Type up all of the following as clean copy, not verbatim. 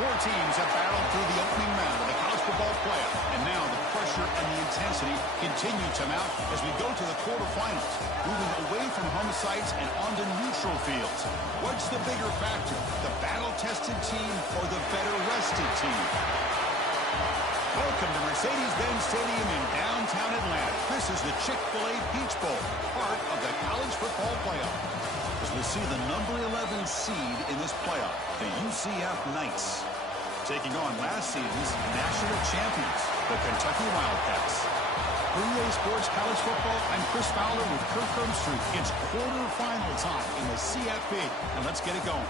Four teams have battled through the opening round of the college football playoff, and now the pressure and the intensity continue to mount as we go to the quarterfinals, moving away from home sites and onto neutral fields. What's the bigger factor, the battle-tested team or the better-rested team? Welcome to Mercedes-Benz Stadium in downtown Atlanta. This is the Chick-fil-A Peach Bowl, part of the college football playoff. As we see the number 11 seed in this playoff, the UCF Knights, taking on last season's national champions, the Kentucky Wildcats. For EA Sports College Football, I'm Chris Fowler with Kirk Herbstreit. It's quarterfinal time in the CFP, and let's get it going.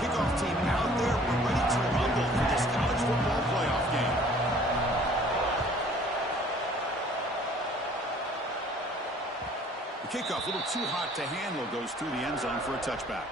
Kickoff team out there. We're ready to rumble for this college football playoff game. The kickoff, a little too hot to handle, goes through the end zone for a touchback.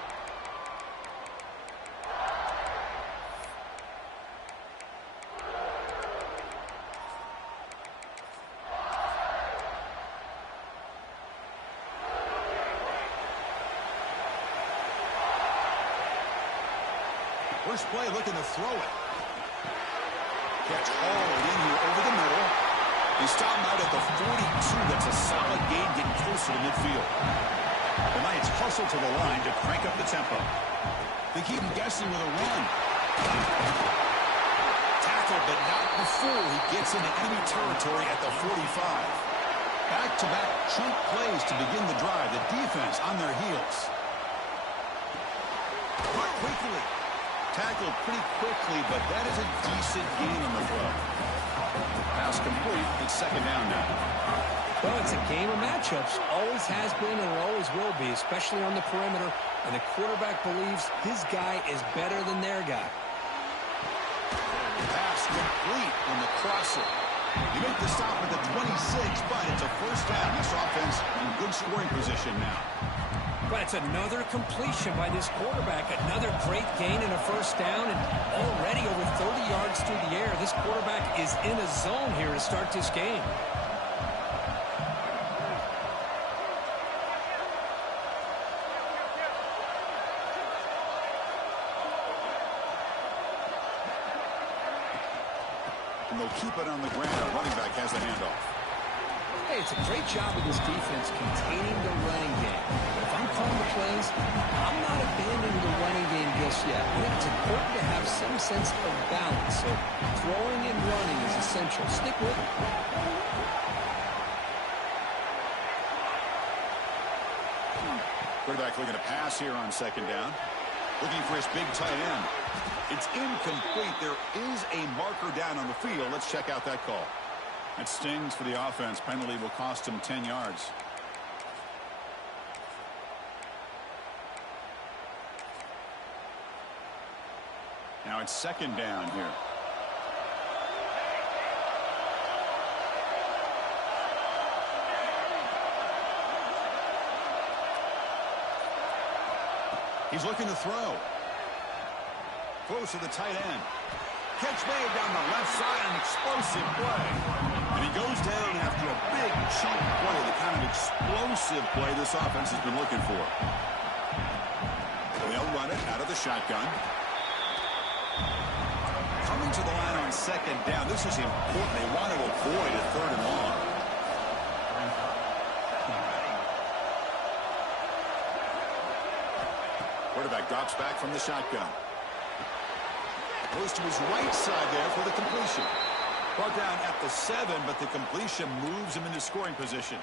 First play, looking to throw it. Catch hauled in here over the middle. He's stopped out at the 42. That's a solid gain, getting closer to midfield. The Knights hustle to the line to crank up the tempo. They keep him guessing with a run. Tackle, but not before he gets into enemy territory at the 45. Back-to-back chunk plays to begin the drive. The defense on their heels. Quickly. Tackled pretty quickly, but that is a decent gain on the throw. Pass complete. It's second down now. Well, it's a game of matchups. Always has been and always will be, especially on the perimeter. And the quarterback believes his guy is better than their guy. Pass complete on the crosser. You make the stop at the 26, but it's a first down. This offense in good scoring position now. But it's another completion by this quarterback. Another great gain and a first down, and already over 30 yards through the air. This quarterback is in a zone here to start this game. And they'll keep it on the ground. Our running back has the handoff. Hey, it's a great job of this defense containing the running game. But if I'm calling the plays, I'm not abandoning the running game just yet. I think it's important to have some sense of balance. So throwing and running is essential. Stick with it. Quarterback looking to pass here on second down. Looking for his big tight end. It's incomplete. There is a marker down on the field. Let's check out that call. That stings for the offense. Penalty will cost him 10 yards. Now it's second down here. He's looking to throw. Close to the tight end. Catch made down the left side, an explosive play. And he goes down after a big chunk play, the kind of explosive play this offense has been looking for. They'll run it out of the shotgun. Coming to the line on second down. This is important. They want to avoid a third and long. Quarterback drops back from the shotgun. Goes to his right side there for the completion. Brought down at the 7, but the completion moves him into scoring position.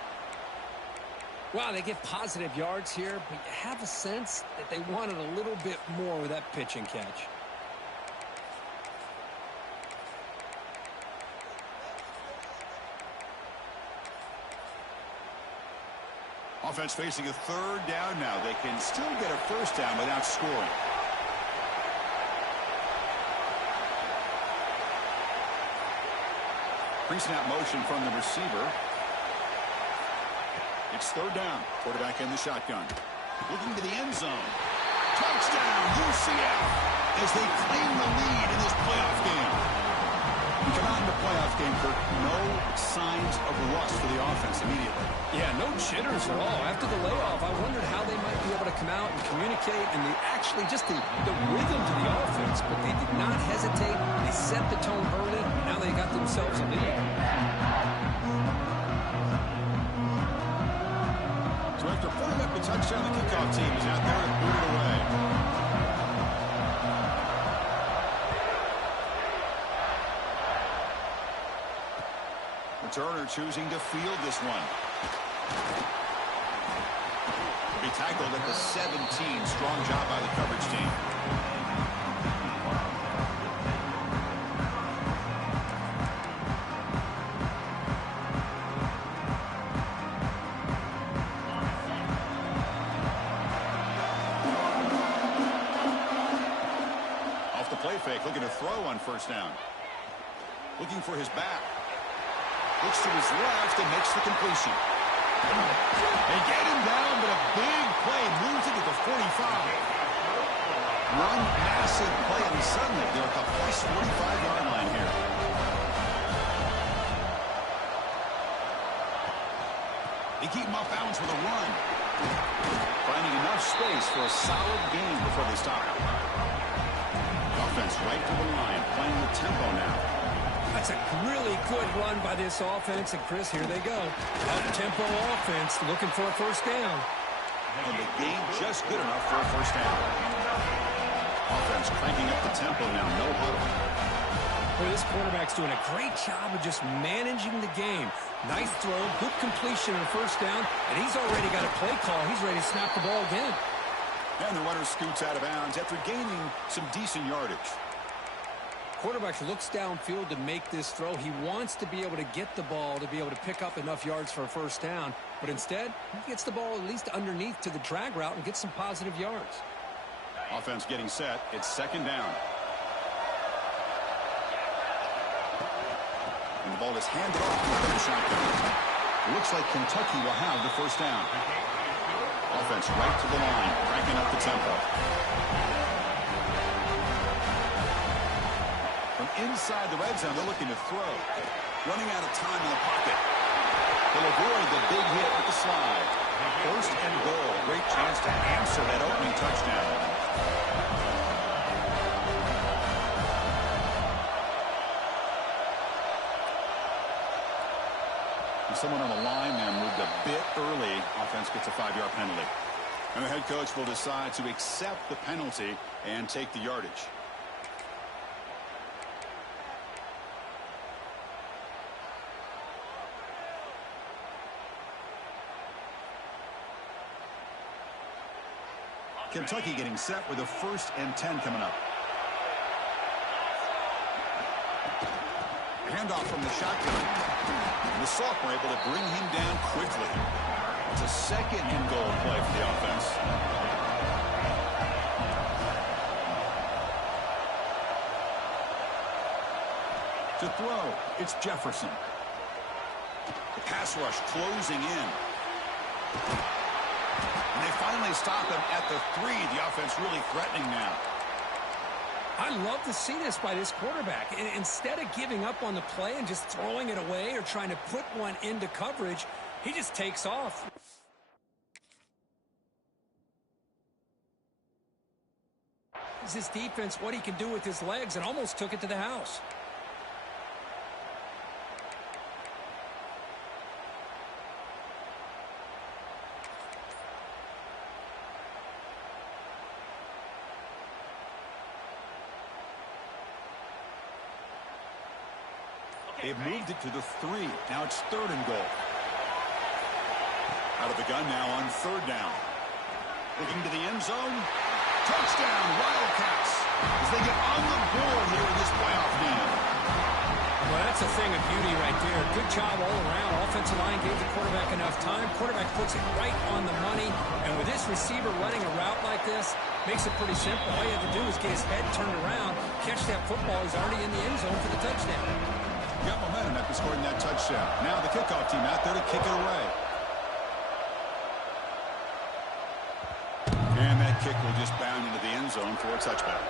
Wow, they get positive yards here, but you have a sense that they wanted a little bit more with that pitch and catch. Offense facing a third down now. They can still get a first down without scoring. Pre-snap motion from the receiver. It's third down. Quarterback in the shotgun. Looking to the end zone. Touchdown, UCF. as they claim the lead in this playoff game. We come out in the playoff game, Kirk, no signs of rust for the offense immediately. Yeah, no jitters at all. After the layoff, I wondered how they might be able to come out and communicate and just the rhythm to the offense, but they did not hesitate. They set the tone early. Now they got themselves a lead. So after putting up the touchdown, the kickoff team is out there to boot it away. Turner choosing to field this one. To be tackled at the 17. Strong job by the coverage team. Off the play fake, looking to throw on first down. Looking for his back. Looks to his left and makes the completion. They get him down, but a big play moves it to the 45. One massive play, and suddenly they're at the plus 45-yard line here. They keep him off balance with a run. Finding enough space for a solid gain before they stop. Offense right to the line, playing the tempo now. That's a really good run by this offense. And, Chris, here they go. Up-tempo offense looking for a first down. And the game just good enough for a first down. Offense cranking up the tempo now. No huddle. Boy, this quarterback's doing a great job of just managing the game. Nice throw, good completion on first down, and he's already got a play call. He's ready to snap the ball again. And the runner scoots out of bounds after gaining some decent yardage. Quarterback looks downfield to make this throw. He wants to be able to get the ball to be able to pick up enough yards for a first down. But instead, he gets the ball at least underneath to the drag route and gets some positive yards. Offense getting set. It's second down. And the ball is handed off to the shotgun. Looks like Kentucky will have the first down. Offense right to the line, cranking up the tempo. From inside the red zone, they're looking to throw. Running out of time in the pocket. They'll avoid the big hit with the slide. First and goal. Great chance to answer that opening touchdown. And someone on the line there moved a bit early. Offense gets a 5-yard penalty. And the head coach will decide to accept the penalty and take the yardage. Kentucky getting set with a 1st and 10 coming up. Handoff from the shotgun. And the sophomore able to bring him down quickly. It's a second and goal play for the offense. To throw, it's Jefferson. The pass rush closing in. And they finally stop him at the 3. The offense really threatening now. I love to see this by this quarterback. Instead of giving up on the play and just throwing it away or trying to put one into coverage, he just takes off. This is defense, what he can do with his legs, and almost took it to the house. They've moved it to the 3. Now it's 3rd and goal. Out of the gun now on 3rd down. Looking to the end zone. Touchdown, Wildcats, as they get on the board here in this playoff game. Well, that's a thing of beauty right there. Good job all around. Offensive line gave the quarterback enough time. Quarterback puts it right on the money. And with this receiver running a route like this, makes it pretty simple. All you have to do is get his head turned around, catch that football. He's already in the end zone for the touchdown. Got momentum after scoring that touchdown. Now the kickoff team out there to kick it away. And that kick will just bound into the end zone for a touchback.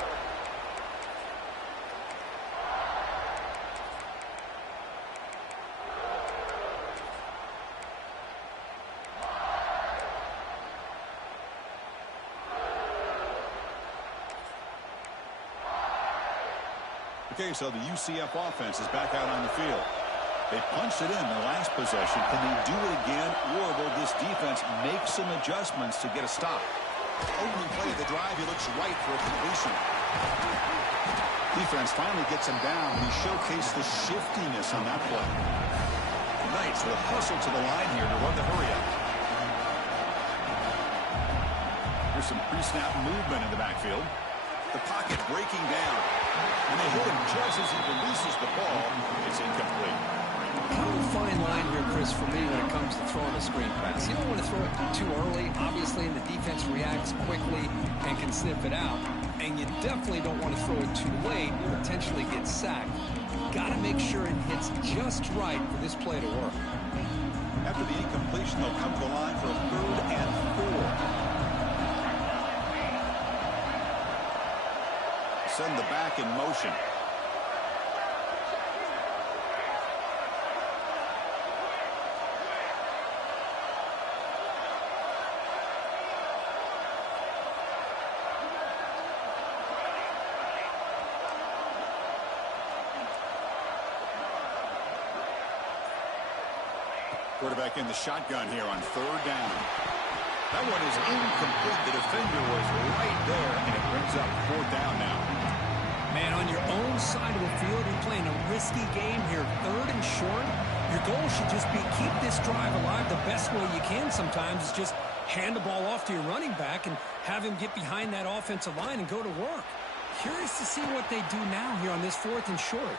Okay, so the UCF offense is back out on the field. They punched it in the last possession. Can they do it again, or will this defense make some adjustments to get a stop? Opening play of the drive, he looks right for a completion. Defense finally gets him down. He showcased the shiftiness on that play. The Knights will hustle to the line here to run the hurry-up. Here's some pre-snap movement in the backfield. The pocket breaking down. And they hit him just as he releases the ball. It's incomplete. Kind of a fine line here, Chris, for me when it comes to throwing a screen pass. You don't want to throw it too early, obviously, and the defense reacts quickly and can sniff it out. And you definitely don't want to throw it too late and potentially get sacked. Got to make sure it hits just right for this play to work. After the incompletion, they'll come to the line for a 3rd and 4. Send the back in motion. Quarterback in the shotgun here on 3rd down. That one is incomplete. The defender was right there, and it brings up 4th down now. Man, on your own side of the field, you're playing a risky game here. 3rd and short. Your goal should just be keep this drive alive the best way you can sometimes is just hand the ball off to your running back and have him get behind that offensive line and go to work. Curious to see what they do now here on this 4th and short.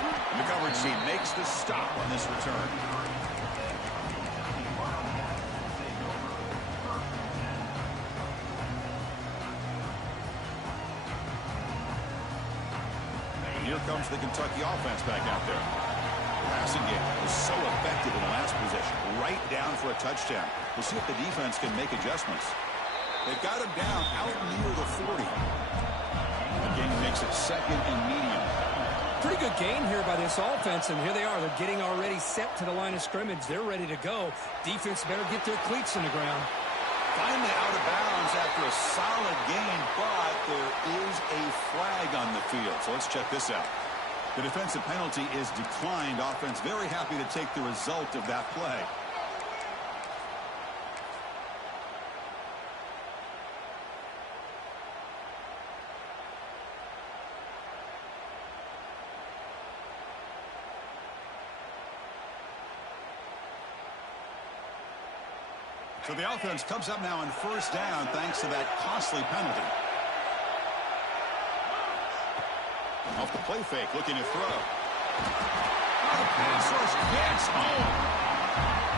The coverage team makes the stop on this return. And here comes the Kentucky offense back out there. The passing game was so effective in the last possession. Right down for a touchdown. We'll see if the defense can make adjustments. They've got him down out near the 40. The game makes it 2nd and medium. Pretty good gain here by this offense, and here they are. They're getting already set to the line of scrimmage. They're ready to go. Defense better get their cleats in the ground. Finally out of bounds after a solid gain, but there is a flag on the field. So let's check this out. The defensive penalty is declined. Offense very happy to take the result of that play. So the offense comes up now on 1st down thanks to that costly penalty. Off the play fake, looking to throw. Oh, the pass rush gets home.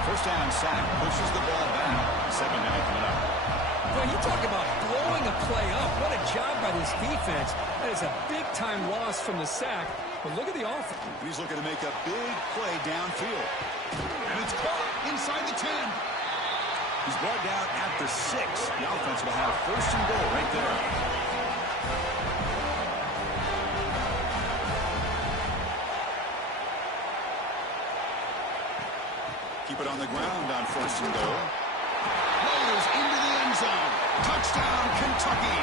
1st down sack, pushes the ball back. 2nd down coming up. Well, you talk about blowing a play up. What a job by this defense. That is a big-time loss from the sack. But look at the offense. He's looking to make a big play downfield. And it's caught inside the 10. He's brought down at the 6. The offense will have 1st and goal right there. Keep it on the ground on 1st and goal. Rolls into the end zone. Touchdown, Kentucky.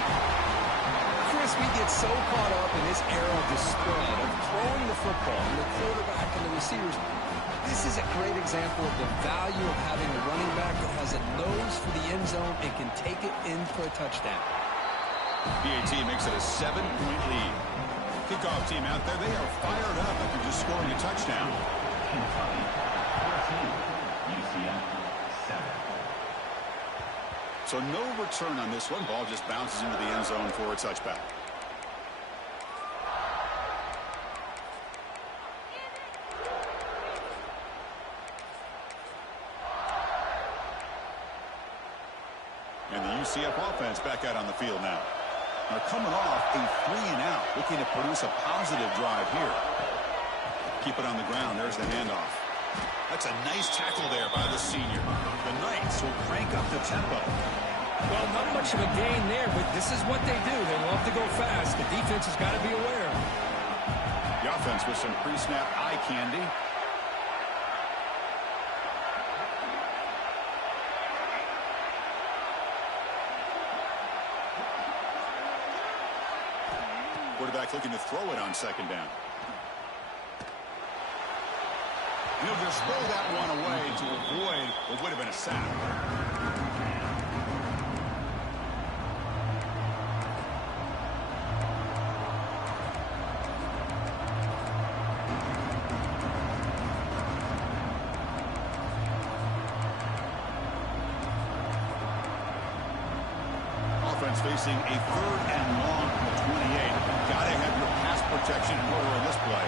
Chris, we get so caught up in this era of the spread, of throwing the football, and the quarterback and the receivers. This is a great example of the value of having a running back that has a nose for the end zone and can take it in for a touchdown. BAT makes it a 7-point lead. Kickoff team out there, they are fired up after just scoring a touchdown. UCF 7. So no return on this one. Ball just bounces into the end zone for a touchback. And the UCF offense back out on the field now. They're coming off a 3-and-out, looking to produce a positive drive here. Keep it on the ground. There's the handoff. That's a nice tackle there by the senior. The Knights will crank up the tempo. Well, not much of a gain there, but this is what they do. They love to go fast. The defense has got to be aware. The offense with some pre-snap eye candy. Quarterback looking to throw it on second down. He'll just throw that one away to avoid what would have been a sack. Facing a 3rd and long from the 28. Gotta have your pass protection in order in this play.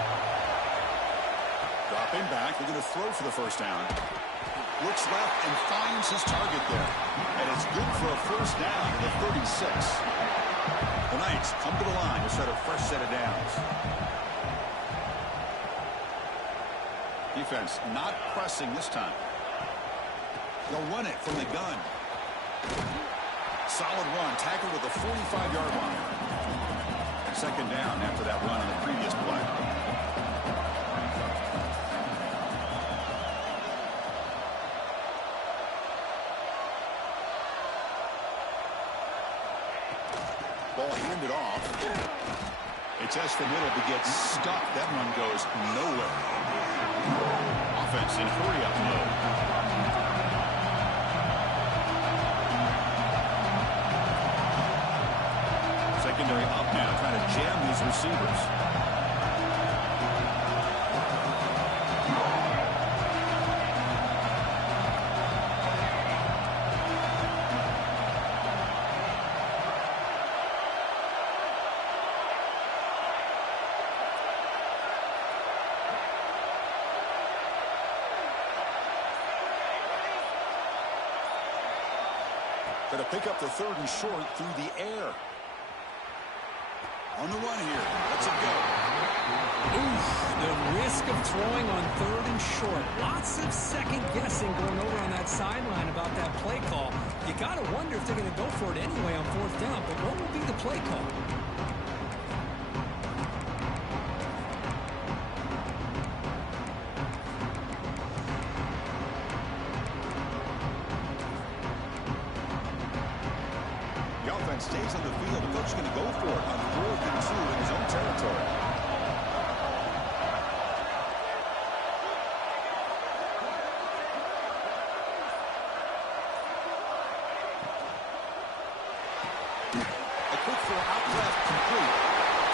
Dropping back, looking to throw for the first down. Looks left and finds his target there. And it's good for a first down at the 36. The Knights come to the line to set a fresh set of downs. Defense not pressing this time. They'll run it from the gun. Solid run, tackled at the 45-yard line. Second down after that run in the previous play. Ball handed off. It's Espinito to get stuck. That run goes nowhere. Offense in hurry-up mode. Secondary up now, trying to jam these receivers. Going to pick up the 3rd and short through the air. On the run here. Let's it go. Oof, the risk of throwing on 3rd and short. Lots of second guessing going over on that sideline about that play call. You got to wonder if they're going to go for it anyway on 4th down. But what will be the play call? Stays on the field. The coach is going to go for it on 4th and 2 in his own territory. A quick throw out left, complete.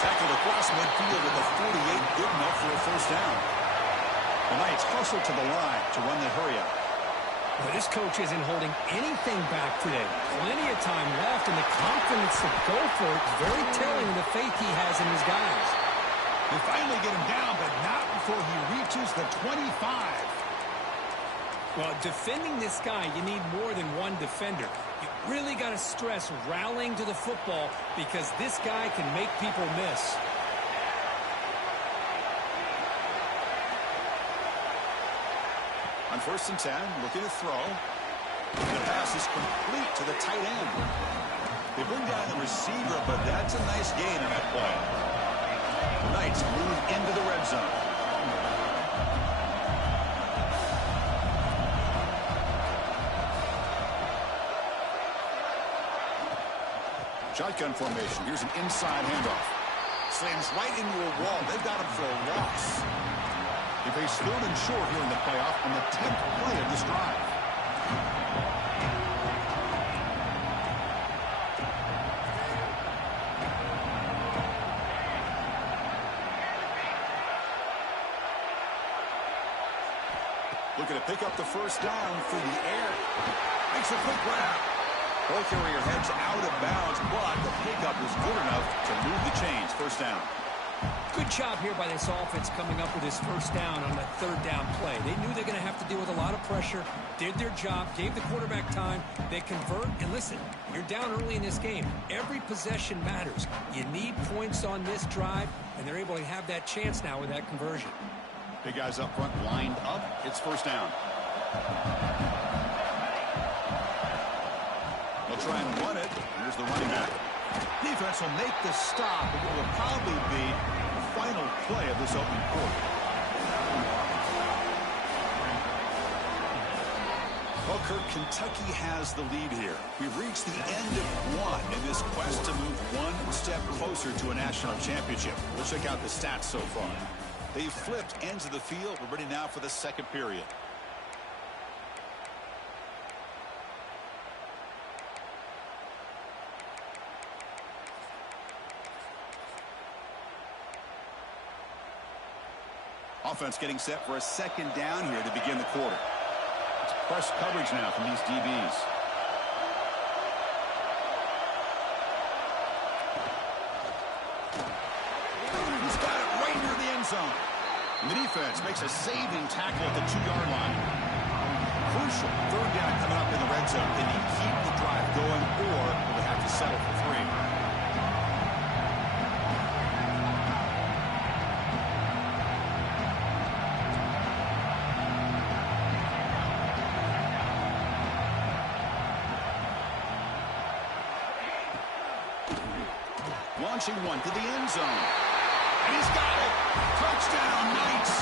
Tackled across midfield at the 48, good enough for a first down. The Knights hustle to the line to run the hurry-up. But this coach isn't holding anything back today. Plenty of time left, and the confidence to go for it is very telling of the faith he has in his guys. They finally get him down, but not before he reaches the 25. Well, defending this guy, you need more than one defender. You really got to stress rallying to the football because this guy can make people miss. On 1st and 10, looking to throw. The pass is complete to the tight end. They bring down the receiver, but that's a nice gain on that play. The Knights move into the red zone. Shotgun formation. Here's an inside handoff. Slams right into a wall. They've got him for a loss. They face 3rd and short here in the playoff on the 10th play of this drive. Looking to pick up the first down through the air. Makes a quick grab. Ball carrier heads out of bounds, but the pickup was good enough to move the chains. First down. Good job here by this offense coming up with this first down on that 3rd down play. They knew they're going to have to deal with a lot of pressure, did their job, gave the quarterback time. They convert, and listen, you're down early in this game. Every possession matters. You need points on this drive, and they're able to have that chance now with that conversion. Big guys up front lined up. It's first down. They'll try and run it. Here's the running back. Defense will make the stop, but it will probably be the final play of this opening quarter. Well, Kirk, Kentucky has the lead here. We've reached the end of one in this quest to move one step closer to a national championship. We'll check out the stats so far. They've flipped ends of the field. We're ready now for the second period. Offense getting set for a second down here to begin the quarter. It's press coverage now from these DBs. He's got it right near the end zone. And the defense makes a saving tackle at the 2-yard line. Crucial third down coming up in the red zone. Can he keep the drive going, or will they have to settle for 3? Launching one to the end zone. And he's got it. Touchdown, Knights.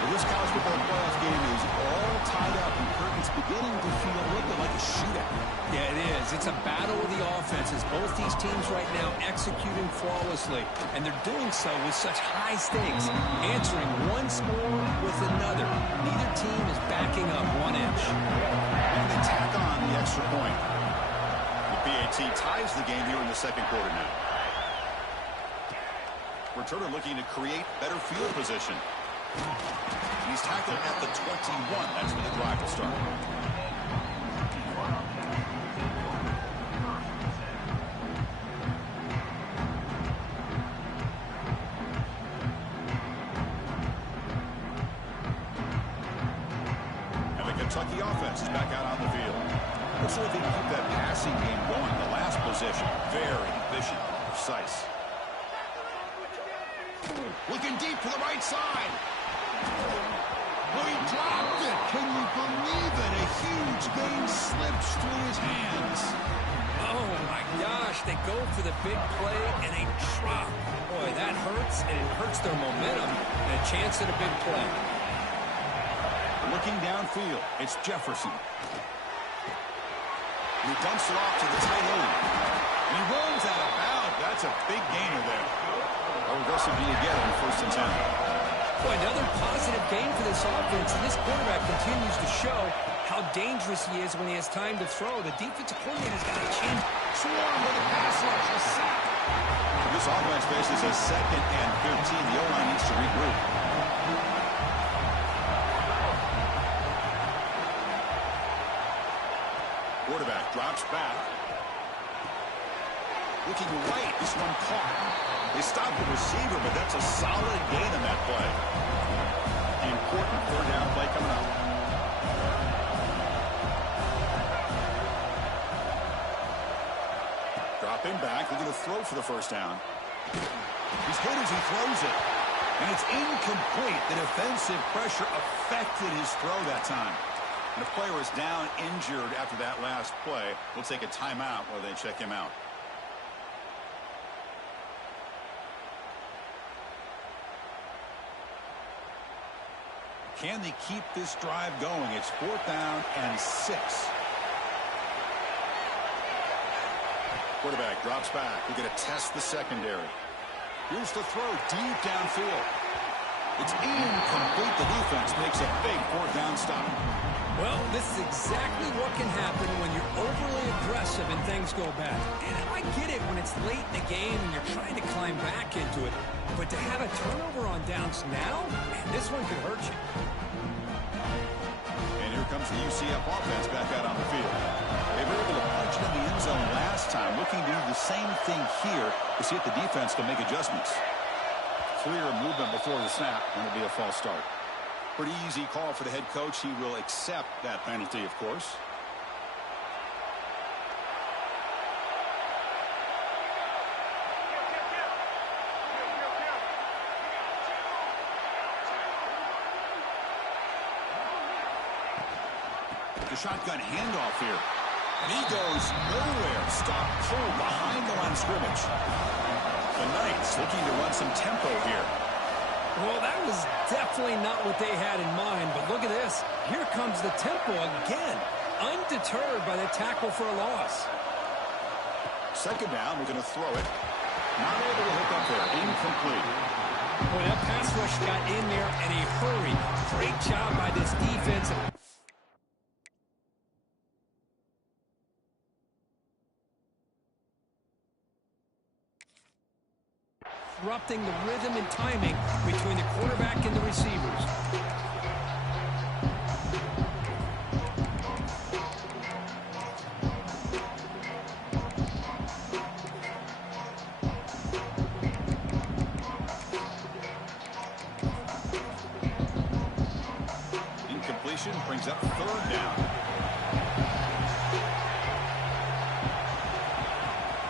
Well, this college football playoff game is all tied up, and Kirk, it's beginning to feel a little bit like a shootout. Yeah, it is. It's a battle of the offenses. Both these teams right now executing flawlessly, and they're doing so with such high stakes, answering one score with another. Neither team is backing up 1 inch. And they tack on the extra point. PAT ties the game here in the second quarter now. Returner looking to create better field position. He's tackled at the 21. That's where the drive will start. And the Kentucky offense is back out on the field. Looks like they can keep that passing game going. The last possession, very efficient, precise. Looking deep to the right side. Oh, he dropped it. Can you believe it? A huge gain slips through his hands. Oh, my gosh. They go for the big play, and they drop. Boy, that hurts, and it hurts their momentum and a chance at a big play. Looking downfield, it's Jefferson. He dumps it off to the tight end. And he runs out of bounds. That's a big gainer there. How aggressive do you get on first and 10? Boy, another positive game for this offense, and this quarterback continues to show how dangerous he is when he has time to throw. The defensive coordinator's got a chin. Swarm with a pass rush, a sack. This offense faces a 2nd and 13. The O-line needs to regroup. Quarterback drops back. Looking right, this one caught. They stopped the receiver, but that's a solid gain on that play. The important third down play coming up. Dropping back, looking to throw for the first down. He's hit as he throws it. And it's incomplete. The defensive pressure affected his throw that time. And the player is down injured after that last play. We'll take a timeout while they check him out. Can they keep this drive going? It's 4th down and 6. Quarterback drops back. We're going to test the secondary. Here's the throw deep downfield. It's incomplete. The defense makes a big 4th down stop. Well, this is exactly what can happen when you're overly aggressive and things go bad. And I get it when it's late in the game and you're trying to climb back into it. But to have a turnover on downs now, man, this one could hurt you. And here comes the UCF offense back out on the field. They were able to punch it in the end zone last time, looking to do the same thing here to see if the defense can make adjustments. Clear movement before the snap, and it'll be a false start. Pretty easy call for the head coach. He will accept that penalty, of course. The shotgun handoff here. And he goes nowhere. Stop cold behind the line of scrimmage. The Knights looking to run some tempo here. Well, that was definitely not what they had in mind, but look at this. Here comes the tempo again, undeterred by the tackle for a loss. Second down, we're going to throw it. Not able to hook up there. Incomplete. Well, that pass rush got in there in a hurry. Great job by this defense. Disrupting the rhythm and timing between the quarterback and the receivers. Incompletion brings up third down.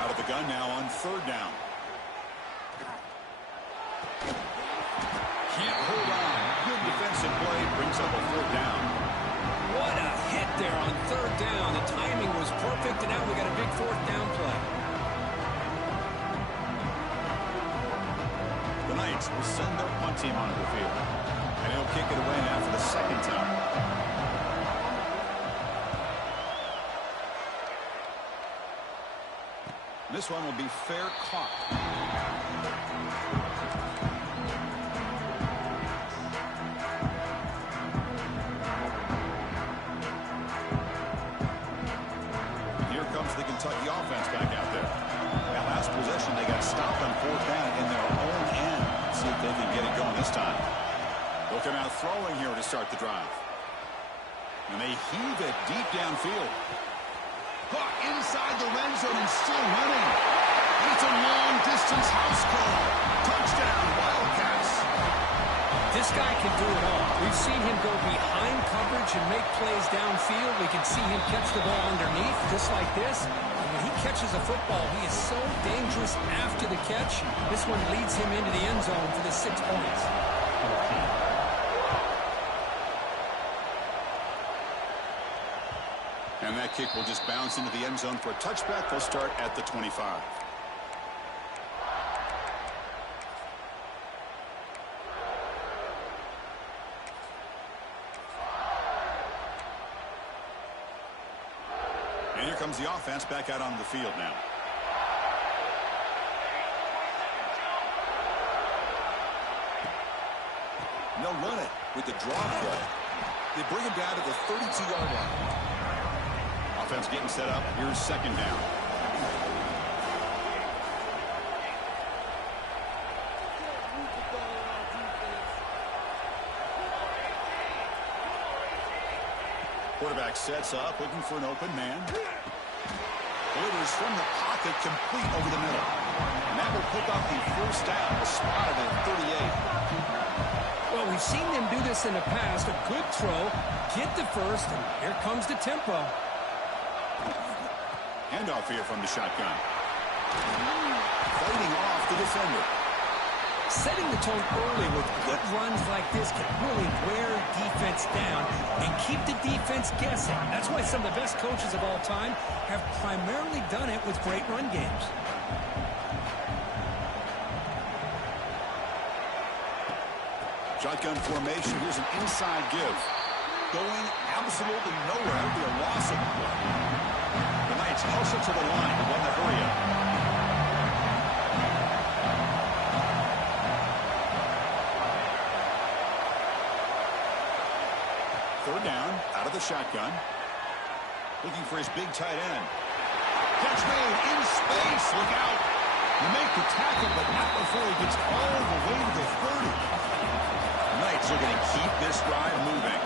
Out of the gun now on third down. Can't hold on. Good defensive play brings up a fourth down. What a hit there on third down. The timing was perfect, and now we got a big fourth down play. The Knights will send their punt team onto the field. And he'll kick it away now for the second time. This one will be fair caught. Here comes the Kentucky offense back out there. That last possession, they got stopped on fourth down in their own end. See if they can get it going this time. They'll come out throwing here to start the drive. And they heave it deep downfield. Caught inside the red zone and still running. It's a long-distance house call. Touchdown, Wildcats. This guy can do it all. We've seen him go behind coverage and make plays downfield. We can see him catch the ball underneath, just like this. And when he catches a football, he is so dangerous after the catch. This one leads him into the end zone for the 6 points. And that kick will just bounce into the end zone for a touchback. They'll start at the 25. And here comes the offense back out onto the field now. And they'll run it with the draw play. They bring him down to the 32-yard line. Offense getting set up. Here's second down. Quarterback sets up, looking for an open man. Delivers from the pocket, complete over the middle. And that will pick up the first down, spotted at 38. Well, we've seen them do this in the past. A good throw, get the first, and here comes the tempo. Handoff here from the shotgun. Fighting off the defender. Setting the tone early with good runs like this can really wear defense down and keep the defense guessing. That's why some of the best coaches of all time have primarily done it with great run games. Shotgun formation. Here's an inside give. Going absolutely nowhere. That would be a loss of the play. The Knights hustle to the line to run the hurry up. Third down, out of the shotgun. Looking for his big tight end. Catch made in space. Look out. You make the tackle, but not before he gets all the way to the 30. Knights are going to keep this drive moving.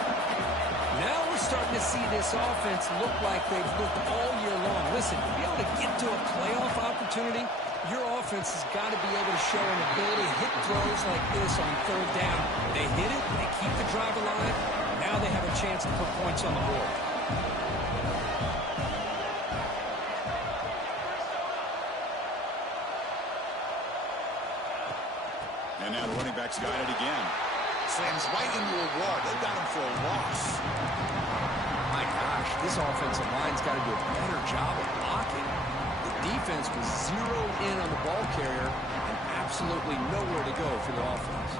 Now we're starting to see this offense look like they've looked all year long. Listen, to be able to get to a playoff opportunity, your offense has got to be able to show an ability to hit throws like this on third down. They hit it, they keep the drive alive. Now they have a chance to put points on the board. And now the running back's got it again. Slams right into a wall. They've got him for a loss. My gosh, this offensive line's got to do a better job of blocking. The defense was zeroed in on the ball carrier and absolutely nowhere to go for the offense.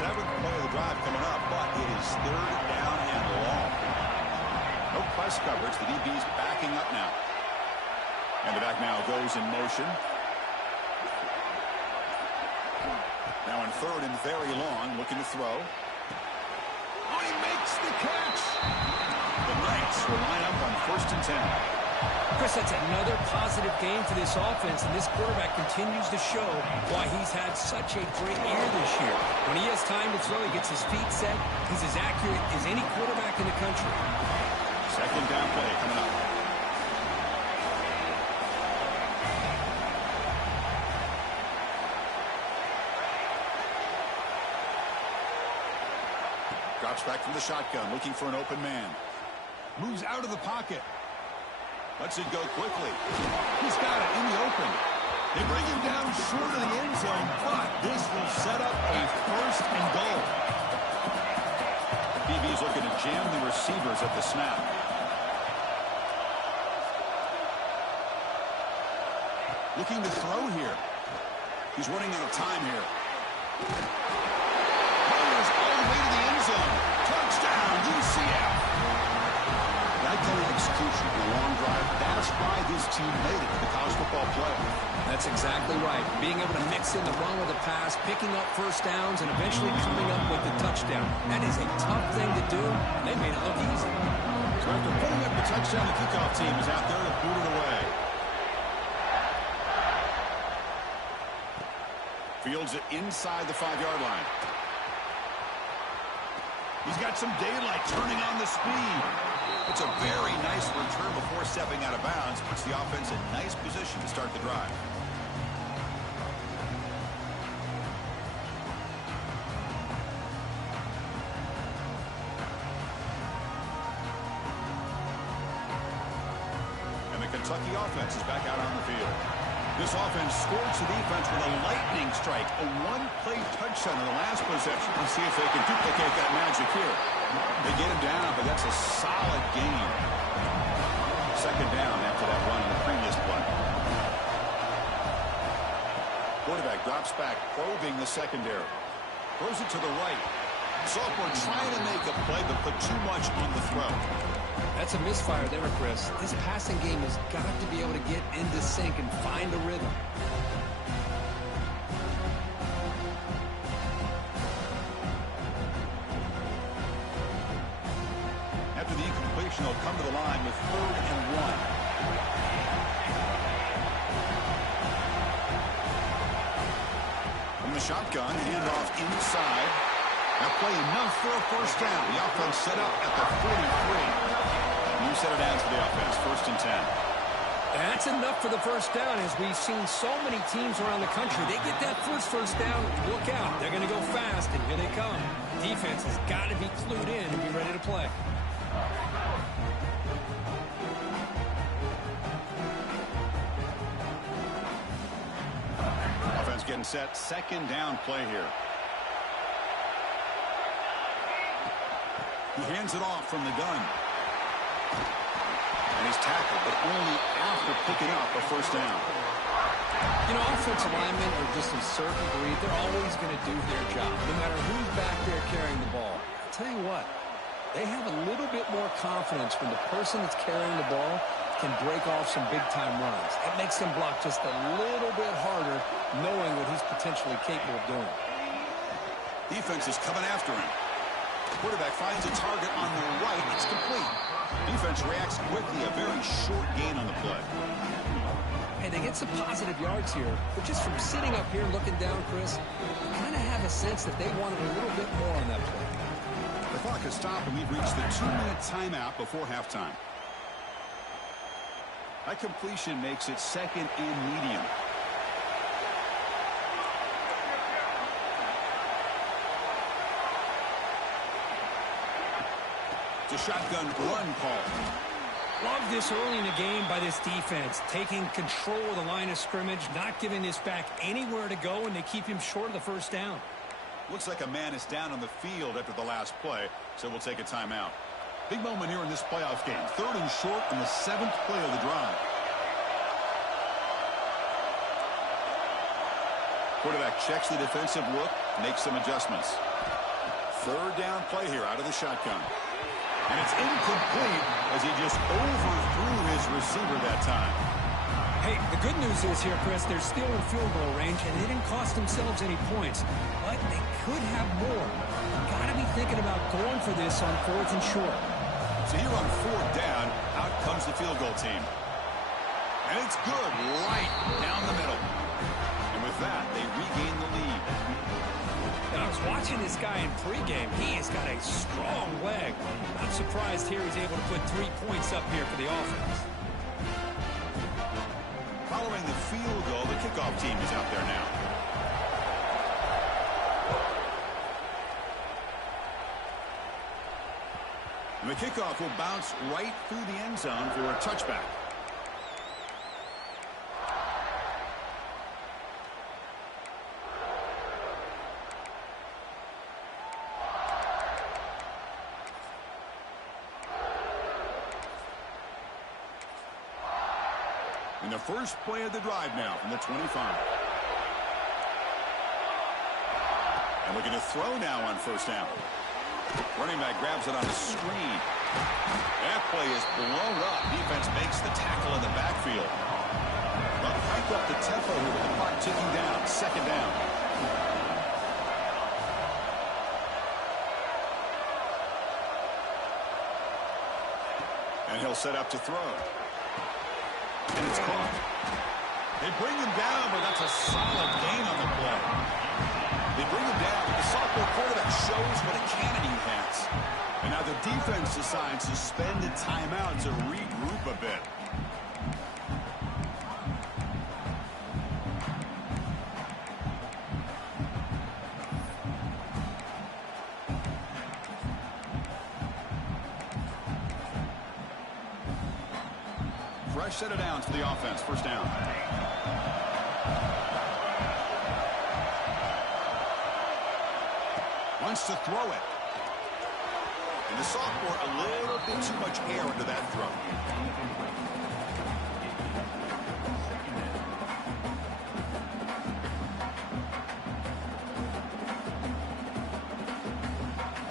seventh play of the drive coming up, but it is third down and long. No press coverage. The DB's backing up now. And the back now goes in motion. Now in third and very long, looking to throw. Oh, he makes the catch. The Knights will line up on 1st and 10. Chris, that's another positive game for this offense, and this quarterback continues to show why he's had such a great year this year. When he has time to throw, he gets his feet set. He's as accurate as any quarterback in the country. Second down play coming up. Drops back from the shotgun, looking for an open man. Moves out of the pocket. Lets it go quickly. He's got it in the open. They bring him down short of the end zone, but this will set up a 1st and goal. DB's looking to jam the receivers at the snap. Looking to throw here. He's running out of time here. Runners all the way to the end zone. Touchdown, UCF. That kind of execution in a long drive, that's why this team made it to the college football playoff. That's exactly right. Being able to mix in the run with the pass, picking up first downs, and eventually coming up with the touchdown. That is a tough thing to do, and they made it look easy. So after putting up the touchdown, the kickoff team is out there to boot it away. Fields it inside the 5-yard line. He's got some daylight turning on the speed. It's a very nice return before stepping out of bounds. Puts the offense in nice position to start the drive. And the Kentucky offense is back out on the field. This offense scored the defense with a lightning strike, a one-play touchdown in the last possession. Let's see if they can duplicate that magic here. They get him down, but that's a solid gain. Second down after that run in the previous play. Quarterback drops back, probing the secondary. Throws it to the right. Sophomore trying to make a play, but put too much on the throw. That's a misfire there, Chris. This passing game has got to be able to get into sync and find a rhythm. After the incompletion, they'll come to the line with 3rd and 1. From the shotgun, handoff inside. Now play enough for a first down. The offense set up at the 43. New set of downs for the offense, 1st and 10. That's enough for the first down, as we've seen so many teams around the country. They get that first down, look out. They're going to go fast, and here they come. Defense has got to be clued in and be ready to play. Offense getting set, second down play here. He hands it off from the gun. And he's tackled, but only after picking up a first down. You know, offensive linemen are just a certain breed. They're always going to do their job, no matter who's back there carrying the ball. I'll tell you what, they have a little bit more confidence when the person that's carrying the ball can break off some big-time runs. It makes them block just a little bit harder, knowing what he's potentially capable of doing. Defense is coming after him. Quarterback finds a target on the right. It's complete. Defense reacts quickly. A very short gain on the play. Hey, they get some positive yards here, but just from sitting up here looking down, Chris, I kind of have a sense that they wanted a little bit more on that play. The clock has stopped, and we've reached the 2-minute timeout before halftime. That completion makes it 2nd and medium. It's a shotgun run call. Love this early in the game by this defense, taking control of the line of scrimmage, not giving this back anywhere to go, and they keep him short of the first down. Looks like a man is down on the field after the last play, so we'll take a timeout. Big moment here in this playoff game. 3rd and short in the 7th play of the drive. Quarterback checks the defensive look, makes some adjustments. Third down play here out of the shotgun. And it's incomplete as he just overthrew his receiver that time. Hey, the good news is here, Chris, they're still in field goal range, and they didn't cost themselves any points. But they could have more. You've got to be thinking about going for this on 4th and short. So here on 4th down, out comes the field goal team. And it's good, right down the middle. And with that, they regain the lead. Now, I was watching this guy in pregame. He has got a strong leg. Not surprised here he's able to put 3 points up here for the offense. Following the field goal, the kickoff team is out there now. And the kickoff will bounce right through the end zone for a touchback. And the first play of the drive now from the 25. And looking to throw now on 1st down. Running back grabs it on the screen. That play is blown up. Defense makes the tackle in the backfield. They'll crank up the tempo here with the clock ticking down. 2nd down. And he'll set up to throw. And it's caught. They bring him down, but that's a solid gain on the play. They bring him down. The sophomore quarterback shows what a cannon he has. And now the defense decides to spend a timeout to regroup a bit. Fresh set of downs for the offense. 1st down. Wants to throw it. And the sophomore a little bit too much air into that throw.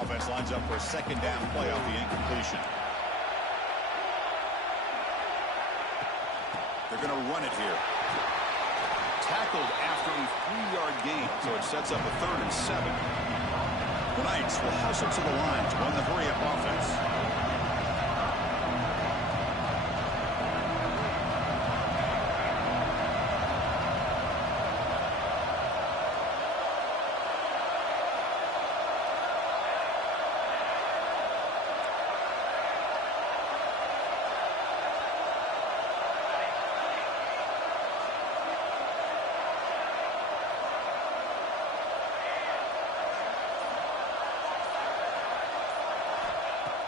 Offense lines up for a 2nd down play off the incompletion. They're going to run it here. Tackled after a 3-yard gain, so it sets up a 3rd and 7. The Knights will hustle to the line to run the hurry-up offense.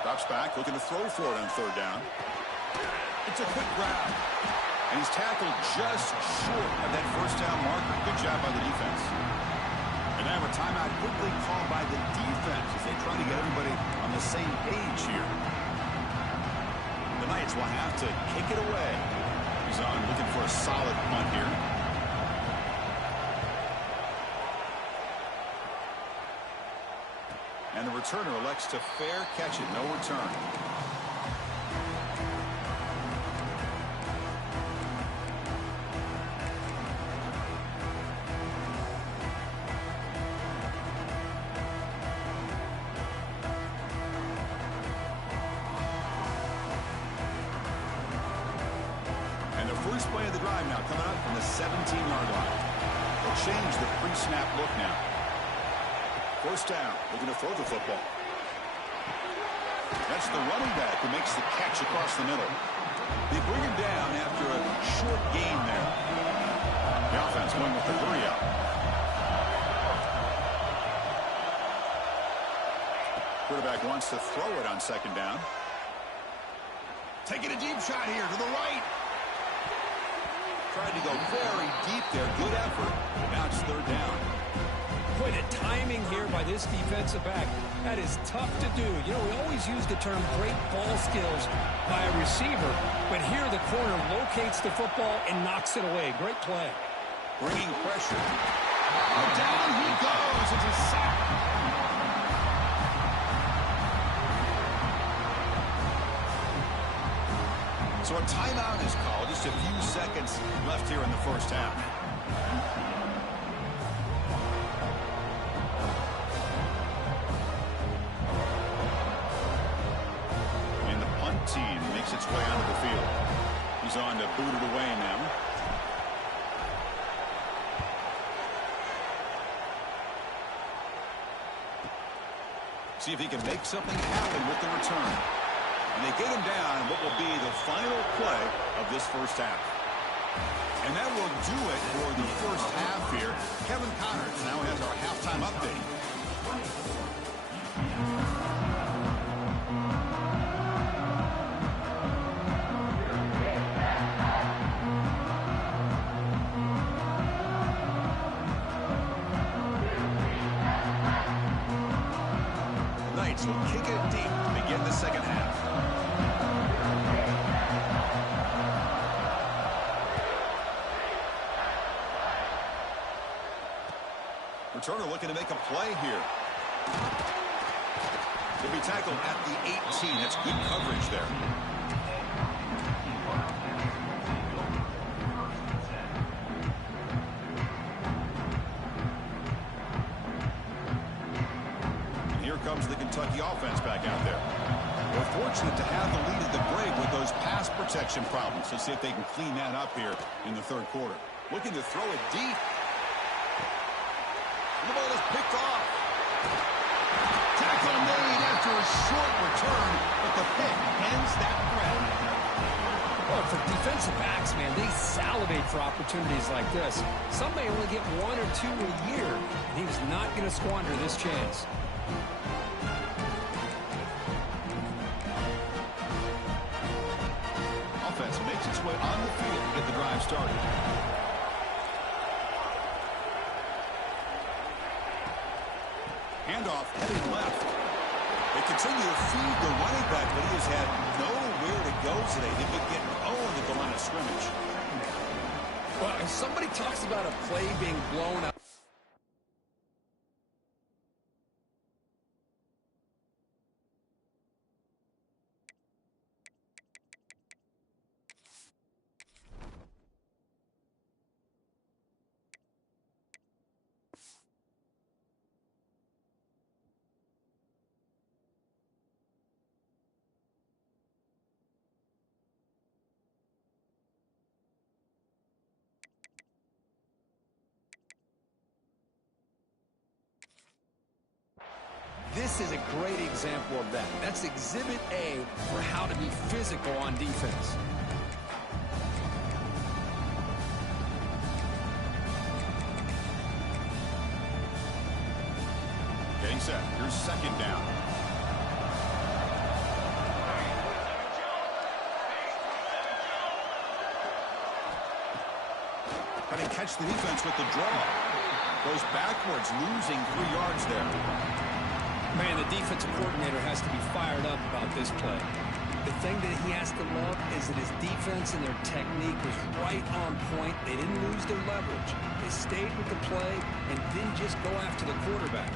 Drops back, looking to throw for it on 3rd down. It's a quick grab. And he's tackled just short of that 1st down marker. Good job by the defense. And now a timeout quickly called by the defense as they try to get everybody on the same page here. The Knights will have to kick it away. He's on looking for a solid punt here. And the returner elects to fair catch it. No return. And the first play of the drive now coming up from the 17-yard line. They'll change the pre-snap look now. 1st down, looking to throw the football. That's the running back who makes the catch across the middle. They bring him down after a short gain there. The offense going with the hurry-up. Quarterback wants to throw it on 2nd down. Taking a deep shot here to the right. Tried to go very deep there. Good effort. Now it's 3rd down. Boy, the timing here by this defensive back, that is tough to do. You know, we always use the term great ball skills by a receiver, but here the corner locates the football and knocks it away. Great play. Bringing pressure. Down he goes. It's a sack. So a timeout is called. Just a few seconds left here in the first half. And the punt team makes its way onto the field. He's on to boot it away now. See if he can make something happen with the return. And they get him down what will be the final play of this first half. And that will do it for the first half here. Kevin Connors now has our halftime update. Will kick it deep to begin the second half. Returner looking to make a play here. He'll be tackled at the 18. That's good coverage there. Comes the Kentucky offense back out there. They're fortunate to have the lead at the break with those pass protection problems. Let's see if they can clean that up here in the third quarter. Looking to throw it deep. The ball is picked off. Tackle made after a short return, but the pick ends that threat. Well, for defensive backs, man, they salivate for opportunities like this. Some may only get one or two a year, and he was not going to squander this chance. Offense makes its way on the field to get the drive started. Handoff heading left. They continue to feed the running back, but he has had nowhere to go today. They've been getting owned at the line of scrimmage. Well, if somebody talks about a play being blown out, this is a great example of that. That's Exhibit A for how to be physical on defense. Getting set. Here's second down. Trying to catch the defense with the draw. Goes backwards, losing 3 yards there. Man, the defensive coordinator has to be fired up about this play. The thing that he has to love is that his defense and their technique was right on point. They didn't lose their leverage. They stayed with the play and didn't just go after the quarterback.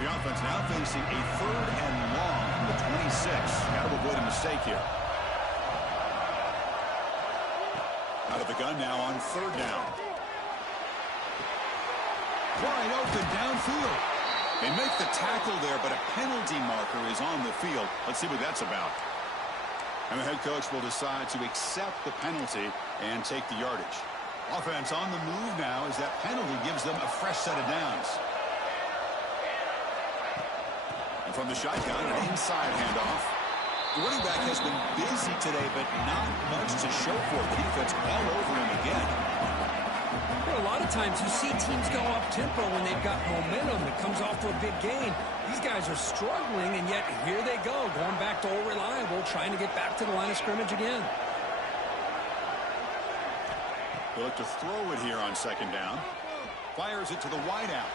The offense now facing a 3rd and long from the 26. Got to avoid a mistake here. Out of the gun now on 3rd down. Wide open downfield. They make the tackle there, but a penalty marker is on the field. Let's see what that's about. And the head coach will decide to accept the penalty and take the yardage. Offense on the move now as that penalty gives them a fresh set of downs. And from the shotgun, an inside handoff. The running back has been busy today, but not much to show for it. The defense all over him again. A lot of times you see teams go up-tempo when they've got momentum that comes off to a big gain. These guys are struggling, and yet here they go, going back to old reliable, trying to get back to the line of scrimmage again. They look to throw it here on 2nd down. Fires it to the wideout.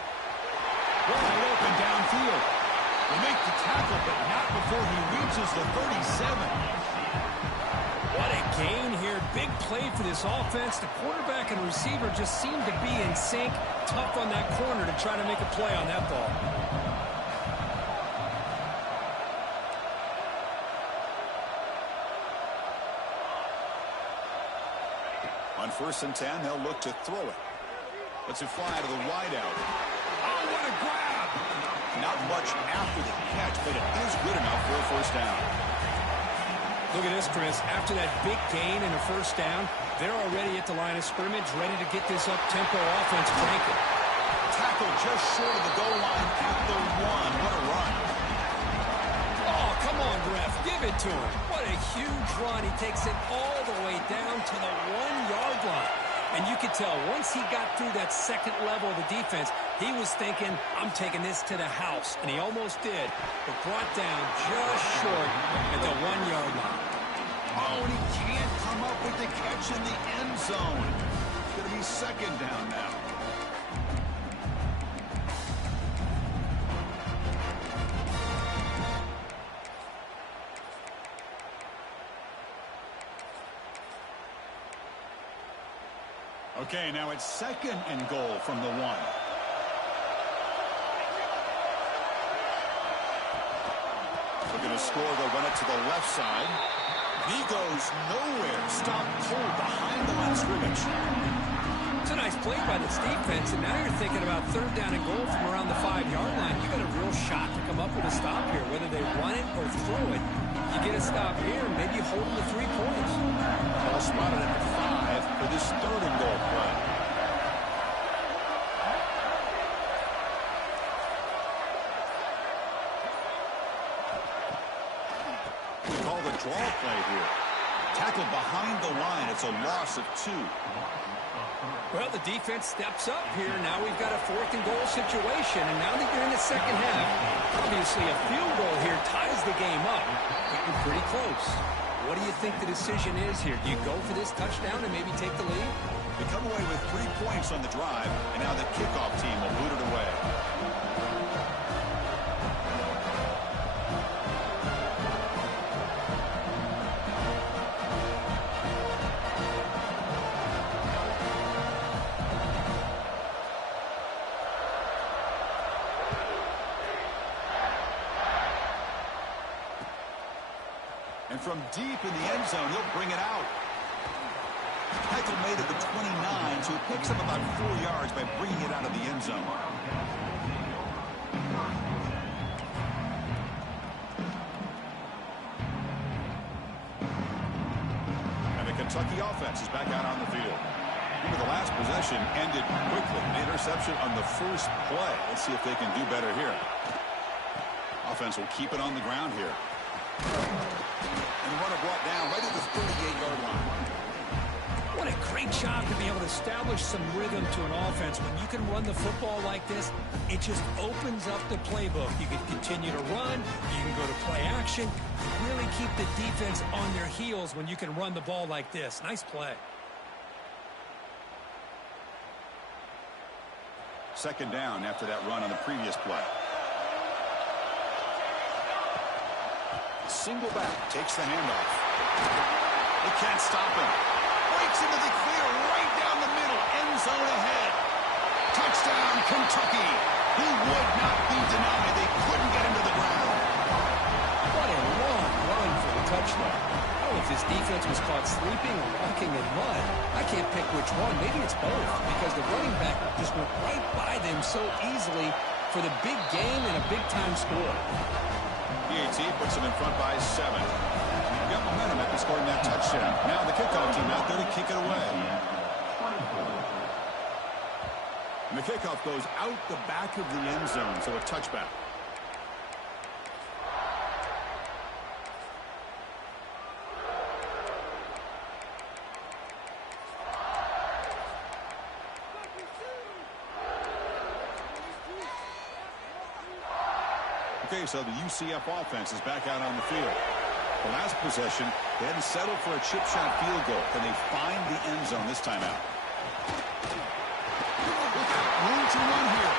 Wide open downfield. They make the tackle, but not before he reaches the 37. What a gain here. Big play for this offense. The quarterback and receiver just seem to be in sync. Tough on that corner to try to make a play on that ball. On 1st and 10, they'll look to throw it. Let's it fly to the wideout. Oh, what a grab! Not much after the catch, but it is good enough for a first down. Look at this, Chris. After that big gain and a first down, they're already at the line of scrimmage, ready to get this up-tempo offense cranking. Tackle just short of the goal line at the 1. What a run. Oh, come on, ref. Give it to him. What a huge run. He takes it all the way down to the 1-yard line. And you could tell once he got through that second level of the defense, he was thinking, I'm taking this to the house. And he almost did, but brought down just short at the 1-yard line. Oh, and he can't come up with the catch in the end zone. It's going to be second down now. Okay, now it's second and goal from the 1. Looking to score, they'll run it to the left side. He goes nowhere. Stop cold behind the line of scrimmage. It's a nice play by this defense, and now you're thinking about third down and goal from around the 5-yard line. You got a real shot to come up with a stop here, whether they run it or throw it. You get a stop here, and maybe you hold them to 3 points. Ball spotted at the 5 for this third and goal play. We call the draw play here. Tackled behind the line. It's a loss of 2. Well, the defense steps up here. Now we've got a 4th and goal situation. And now that you're in the second half, obviously a field goal here ties the game up. Getting pretty close. What do you think the decision is here? Do you go for this touchdown and maybe take the lead? They come away with 3 points on the drive, and now the kickoff team will boot it away. And from deep in the end zone, he'll bring it out. Tackle made at the 29, so he picks up about 4 yards by bringing it out of the end zone. And the Kentucky offense is back out on the field. Remember, the last possession ended quickly. An interception on the first play. Let's see if they can do better here. Offense will keep it on the ground here. And the runner brought down right at the 38-yard line. What a great job to be able to establish some rhythm to an offense. When you can run the football like this, it just opens up the playbook. You can continue to run. You can go to play action. You really keep the defense on their heels when you can run the ball like this. Nice play. Second down after that run on the previous play. Single back, takes the handoff. They can't stop him. Breaks into the clear, right down the middle, end zone ahead. Touchdown, Kentucky. He would not be denied. They couldn't get him to the ground. What a long run for the touchdown. Oh, if this defense was caught sleeping or walking in mud, I can't pick which one. Maybe it's both, because the running back just went right by them so easily for the big gain and a big-time score. PAT puts him in front by 7. Got momentum after scoring that touchdown. Now the kickoff team out there to kick it away. And the kickoff goes out the back of the end zone, so a touchback. Okay, so the UCF offense is back out on the field. The last possession, they hadn't settled for a chip shot field goal. Can they find the end zone this time out? Look out, room to run here.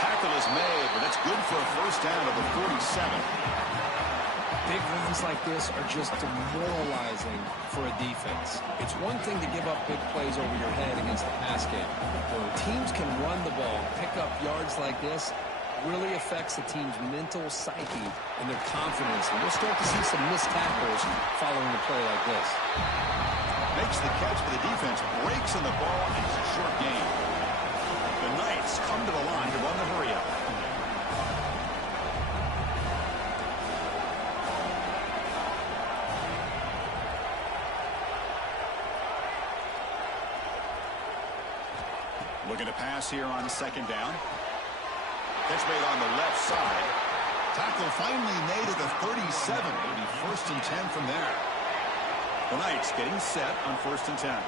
Tackle is made, but that's good for a first down of the 47. Big runs like this are just demoralizing for a defense. It's one thing to give up big plays over your head against the pass game. When teams can run the ball, pick up yards like this, really affects the team's mental psyche and their confidence. And we'll start to see some missed tackles following a play like this. Makes the catch for the defense, breaks in the ball, and it's a short gain. The Knights come to the line to run the hurry-up. Looking to pass here on second down. Catch made on the left side. Tackle finally made at the 37. It'll be 1st and 10 from there. The Knights getting set on 1st and 10.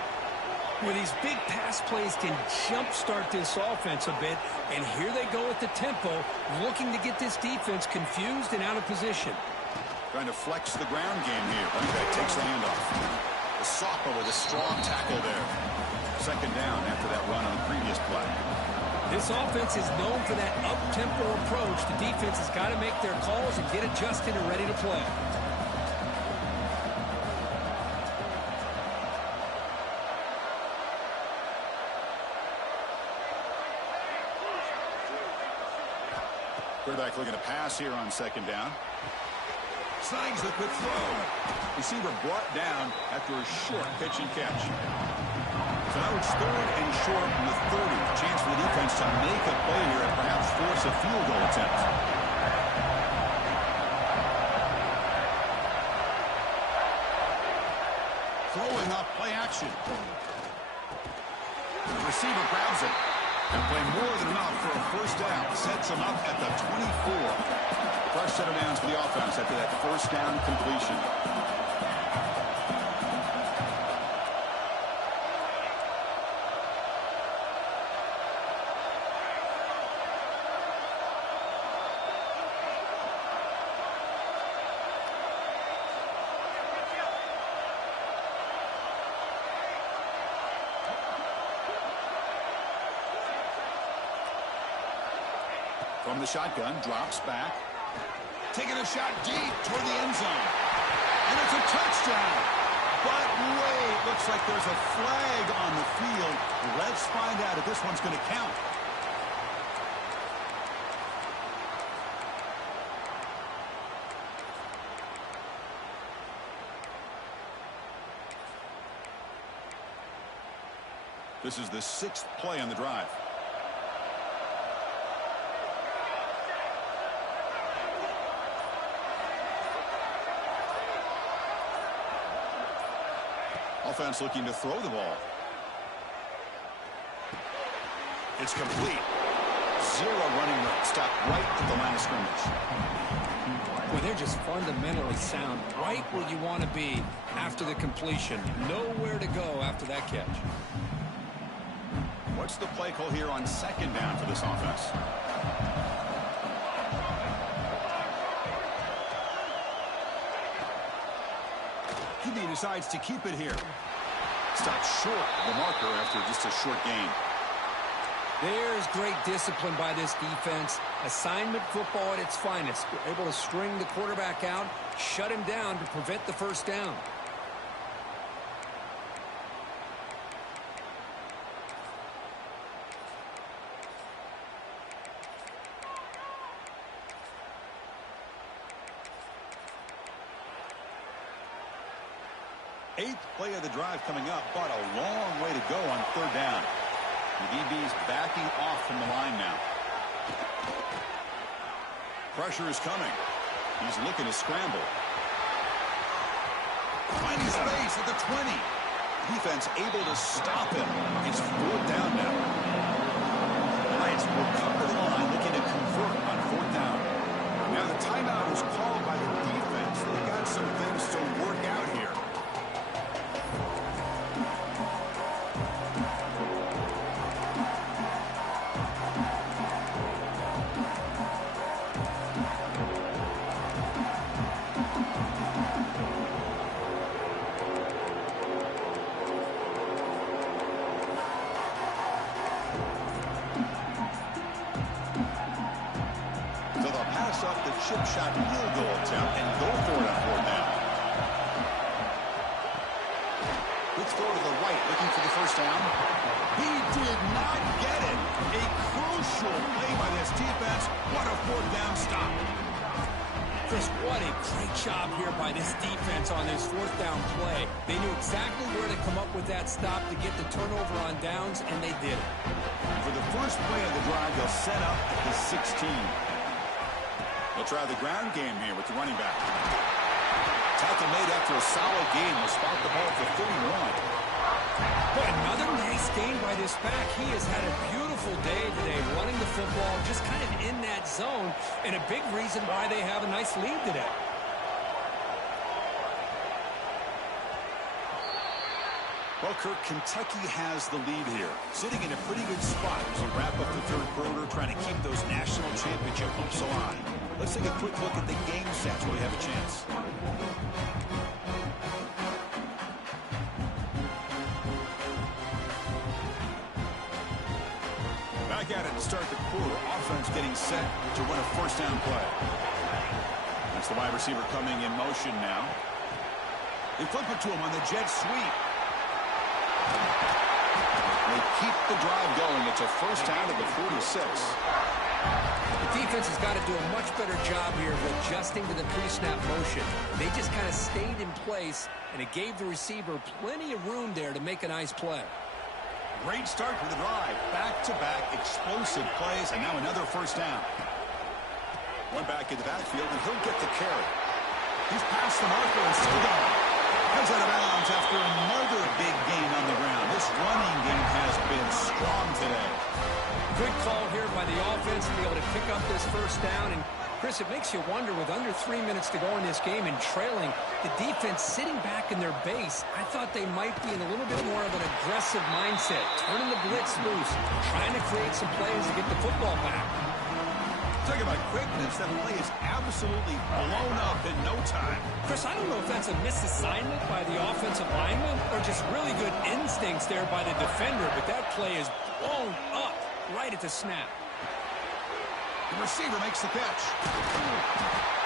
Well, these big pass plays can jumpstart this offense a bit, and here they go at the tempo, looking to get this defense confused and out of position. Trying to flex the ground game here. Running back takes the handoff. The Soppa with a strong tackle there. Second down after that run on the previous play. This offense is known for that up-tempo approach. The defense has got to make their calls and get adjusted and ready to play. Quarterback looking to pass here on second down. Snags the quick throw. Receiver brought down after a short pitch and catch. So now it's 3rd and short from the 30. Chance for the defense to make a play here and perhaps force a field goal attempt. Throwing up play action. The receiver grabs it. And play more than enough for a 1st down. Sets him up at the 24. Fresh set of downs for the offense after that 1st down completion. From the shotgun, drops back. Taking a shot deep toward the end zone. And it's a touchdown. But wait, looks like there's a flag on the field. Let's find out if this one's going to count. This is the 6th play on the drive. Offense looking to throw the ball. It's complete. 0 running room. Stopped right at the line of scrimmage. Well, they're just fundamentally sound, right where you want to be after the completion. Nowhere to go after that catch. What's the play call here on second down for this offense? QB decides to keep it here. Stops short of the marker after just a short gain. There's great discipline by this defense. Assignment football at its finest. They're able to string the quarterback out, shut him down to prevent the 1st down. Eighth play of the drive coming up, but a long way to go on 3rd down. The DB's backing off from the line now. Pressure is coming. He's looking to scramble. Finding space at the 20. Defense able to stop him. It's 4th down now. The Knights will cover the line, looking to convert on 4th down. Now the timeout is called by the defense. They've got some things to work out here. Chip shot field goal attempt and go for it on 4th down. Quick throw to the right, looking for the 1st down. He did not get it. A crucial play by this defense. What a fourth down stop. Chris, what a great job here by this defense on this fourth down play. They knew exactly where to come up with that stop to get the turnover on downs, and they did it. For the first play of the drive, they'll set up at the 16. They'll try the ground game here with the running back. Tackle made after a solid gain. Will spot the ball for 31. But another nice gain by this back. He has had a beautiful day today running the football, just kind of in that zone, and a big reason why they have a nice lead today. Well, Kirk, Kentucky has the lead here, sitting in a pretty good spot as we wrap up the third quarter, trying to keep those national championship hopes alive. Let's take a quick look at the game stats where we have a chance. Back at it to start the quarter. Offense getting set to run a first down play. That's the wide receiver coming in motion now. They flip it to him on the jet sweep. They keep the drive going. It's a first down at the 46. The defense has got to do a much better job here of adjusting to the pre-snap motion. They just kind of stayed in place, and it gave the receiver plenty of room there to make a nice play. Great start for the drive. Back-to-back explosive plays, and now another first down. One back in the backfield, and he'll get the carry. He's past the marker and still gone. Comes out of bounds after another big gain on the ground. This running game has been strong today. Good call here by the offense to be able to pick up this first down. And, Chris, it makes you wonder, with under 3 minutes to go in this game and trailing, the defense sitting back in their base, I thought they might be in a little bit more of an aggressive mindset, turning the blitz loose, trying to create some plays to get the football back. Talk about quickness. That play is absolutely blown up in no time. Chris, I don't know if that's a misassignment by the offensive lineman or just really good instincts there by the defender, but that play is blown up right at the snap. The receiver makes the catch.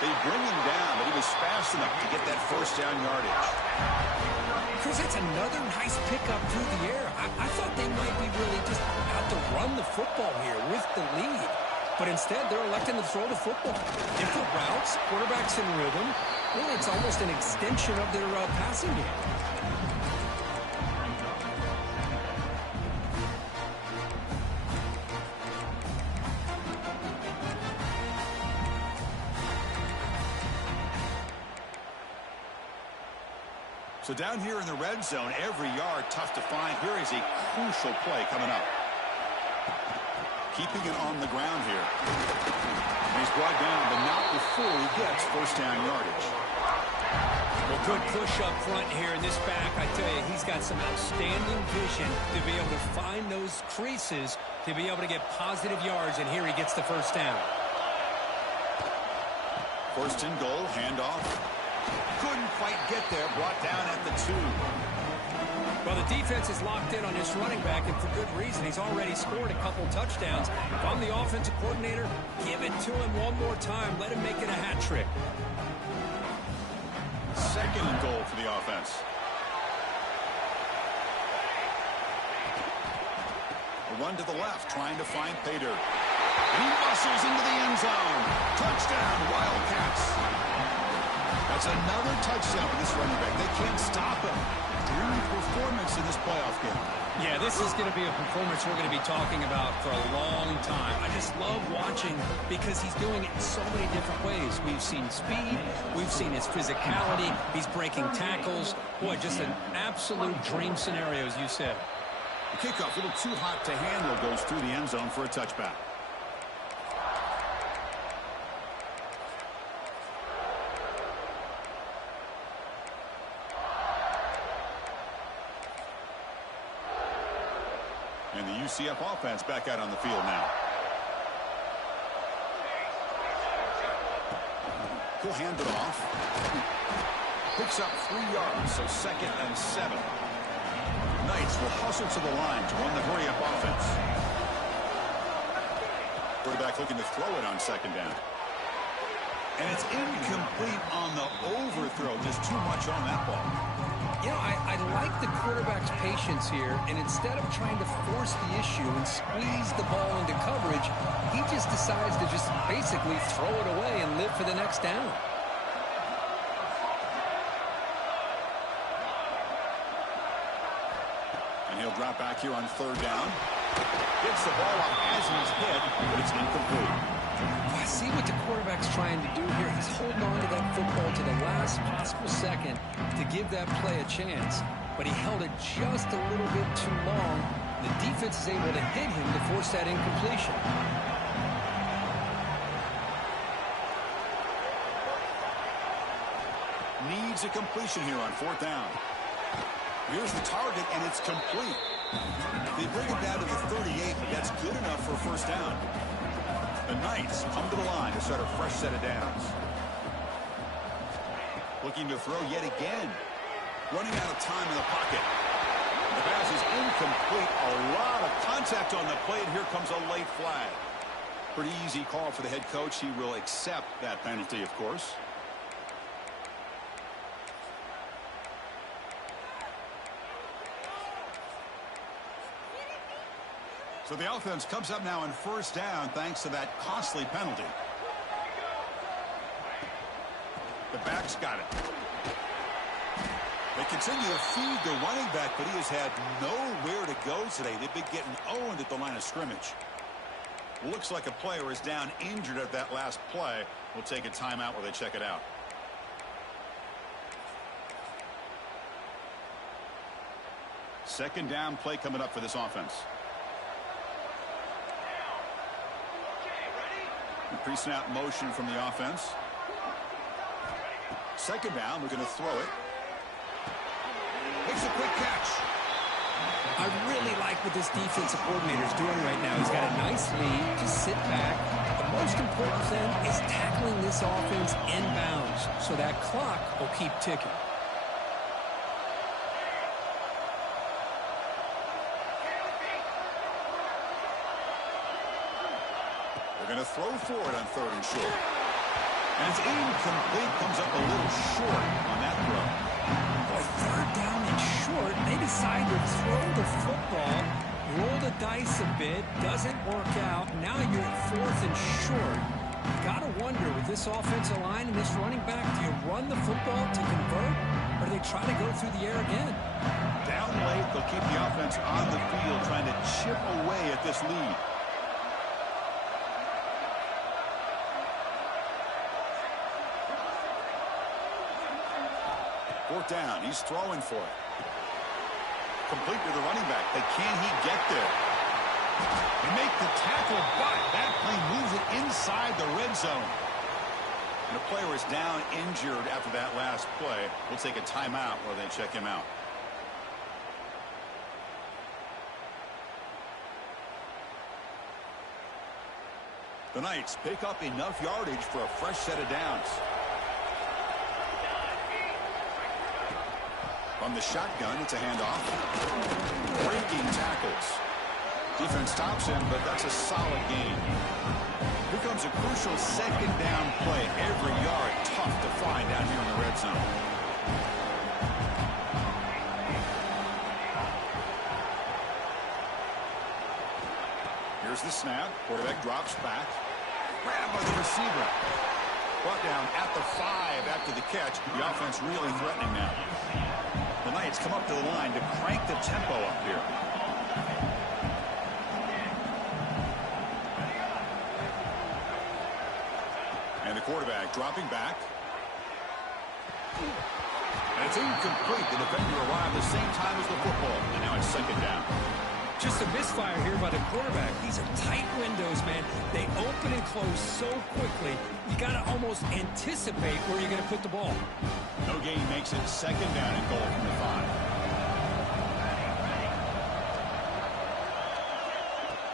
They bring him down, but he was fast enough to get that first down yardage. Chris, it's another nice pickup through the air. I thought they might be really just out to run the football here with the lead. But instead, they're electing to throw the football. Different routes, quarterbacks in rhythm. Really, it's almost an extension of their passing game. So down here in the red zone, every yard tough to find. Here is a crucial play coming up. Keeping it on the ground here. And he's brought down, but not before he gets first down yardage. Well, good push up front here in this back. I tell you, he's got some outstanding vision to be able to find those creases, to be able to get positive yards, and here he gets the first down. First and goal, handoff. Couldn't quite get there, brought down at the 2. Well, the defense is locked in on this running back, and for good reason. He's already scored a couple touchdowns. If I'm the offensive coordinator, give it to him one more time. Let him make it a hat trick. Second and goal for the offense. A run to the left, trying to find Pater. And he muscles into the end zone. Touchdown, Wildcats. That's another touchdown for this running back. They can't stop him. Dream performance in this playoff game. Yeah, this is going to be a performance we're going to be talking about for a long time. I just love watching because he's doing it in so many different ways. We've seen speed. We've seen his physicality. He's breaking tackles. Boy, just an absolute dream scenario, as you said. The kickoff, a little too hot to handle, goes through the end zone for a touchback. And the UCF offense back out on the field now. He'll hand it off. Picks up 3 yards, so 2nd and 7. Knights will hustle to the line to run the hurry-up offense. Quarterback looking to throw it on 2nd down. And it's incomplete on the overthrow. Just too much on that ball. You know, I like the quarterback's patience here, and instead of trying to force the issue and squeeze the ball into coverage, he just decides to just basically throw it away and live for the next down. And he'll drop back here on third down. Gets the ball up as he's hit, but it's incomplete. I see what the quarterback's trying to do here. He's holding on to that football to the last possible second to give that play a chance. But he held it just a little bit too long. The defense is able to hit him to force that incompletion. Needs a completion here on fourth down. Here's the target, and it's complete. They bring it down to the 38, but that's good enough for a first down. The Knights come to the line to start a fresh set of downs. Looking to throw yet again. Running out of time in the pocket. The pass is incomplete. A lot of contact on the play, and here comes a late flag. Pretty easy call for the head coach. He will accept that penalty, of course. So the offense comes up now in first down thanks to that costly penalty. The back's got it. They continue to feed the running back, but he has had nowhere to go today. They've been getting owned at the line of scrimmage. Looks like a player is down injured at that last play. We'll take a timeout while they check it out. Second down play coming up for this offense. Pre-snap motion from the offense. Second down, we're going to throw it. Makes a quick catch. I really like what this defensive coordinator is doing right now. He's got a nice lead. Just sit back. The most important thing is tackling this offense inbounds so that clock will keep ticking. They're going to throw for it on third and short. And it's incomplete. Comes up a little short on that throw. Boy, third down and short. They decide to throw the football, roll the dice a bit, doesn't work out. Now you're at fourth and short. You got to wonder, with this offensive line and this running back, do you run the football to convert, or do they try to go through the air again? Down late, they'll keep the offense on the field, trying to chip away at this lead. Fourth down, he's throwing for it. Complete to the running back, but can he get there? They make the tackle, but that play moves it inside the red zone. And the player is down injured after that last play. We'll take a timeout while they check him out. The Knights pick up enough yardage for a fresh set of downs. From the shotgun, it's a handoff. Breaking tackles. Defense stops him, but that's a solid gain. Here comes a crucial second down play. Every yard tough to find down here in the red zone. Here's the snap. Quarterback drops back. Grabbed by the receiver. Brought down at the 5 after the catch. The offense really threatening now. The Knights come up to the line to crank the tempo up here. And the quarterback dropping back. And it's incomplete. The defender arrived the same time as the football. And now it's second down. Just a misfire here by the quarterback. These are tight windows, man. They open and close so quickly. You got to almost anticipate where you're going to put the ball. No gain makes it second down and goal from the 5.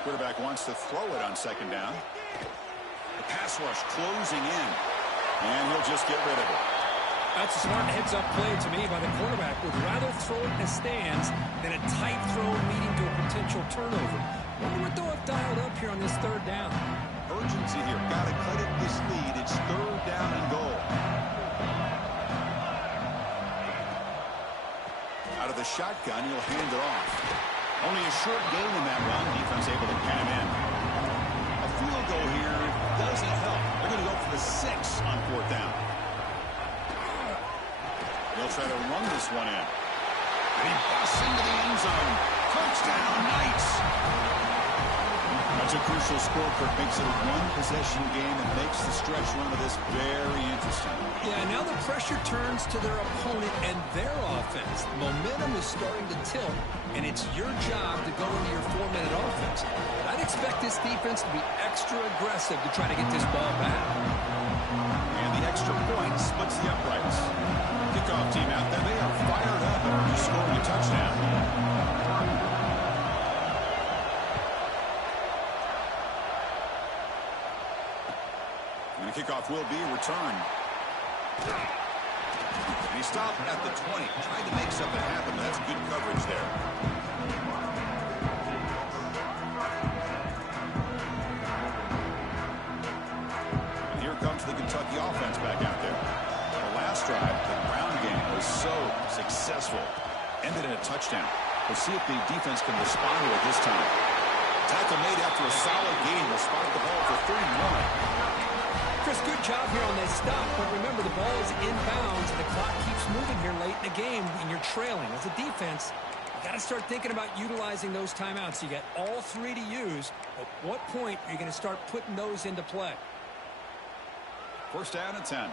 Quarterback wants to throw it on second down. The pass rush closing in. And he'll just get rid of it. That's a smart heads-up play to me by the quarterback. Would rather throw it in the stands than a tight throw leading to a potential turnover. Wonder what they'll have dialed up here on this third down. urgency here. Got to credit this lead. It's 3rd down and goal. Out of the shotgun, he'll hand it off. Only a short gain in that run. Defense able to pan him in. A field goal here doesn't help. They're going to go for the 6 on 4th down. They'll try to run this one in. And he busts into the end zone. Touchdown, Knights! That's a crucial score, Kirk. Makes it a one-possession game and makes the stretch run of this very interesting. Yeah, now the pressure turns to their opponent and their offense. Momentum is starting to tilt, and it's your job to go into your 4-minute offense. But I'd expect this defense to be extra aggressive to try to get this ball back. And the extra point splits the uprights. Kickoff team out there. They are fired up after scoring a touchdown. And the kickoff will be returned. And he stopped at the 20. Tried to make something happen, but that's good coverage there. And here comes the Kentucky offense back out there. The last drive, the ground game was so successful. Ended in a touchdown. We'll see if the defense can respond to it this time. Tackle made after a solid gain. Will spot the ball for 31. Chris, good job here on that stop, but remember the ball is inbounds and the clock keeps moving here late in the game and you're trailing. As a defense, you got to start thinking about utilizing those timeouts. You got all 3 to use. At what point are you going to start putting those into play? 1st down and 10.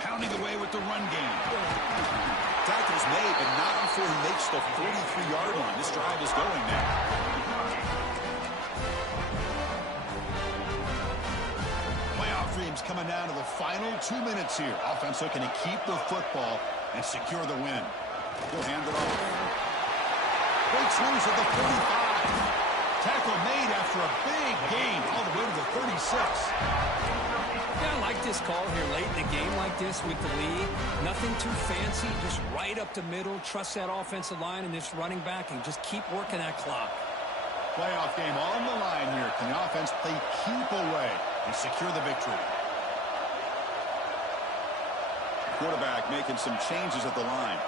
Pounding away with the run game. Tackle's made, but not before he makes the 43-yard line. This drive is going now. Playoff dreams coming down to the final 2 minutes here. Offense looking to keep the football and secure the win. He'll hand it off. Breaks loose at the 45. Tackle made after a big gain all the way to the 36. Yeah, I like this call here late in a game like this with the lead. Nothing too fancy, just right up the middle. Trust that offensive line and this running back and just keep working that clock. Playoff game on the line here. Can the offense play keep away and secure the victory? Quarterback making some changes at the line.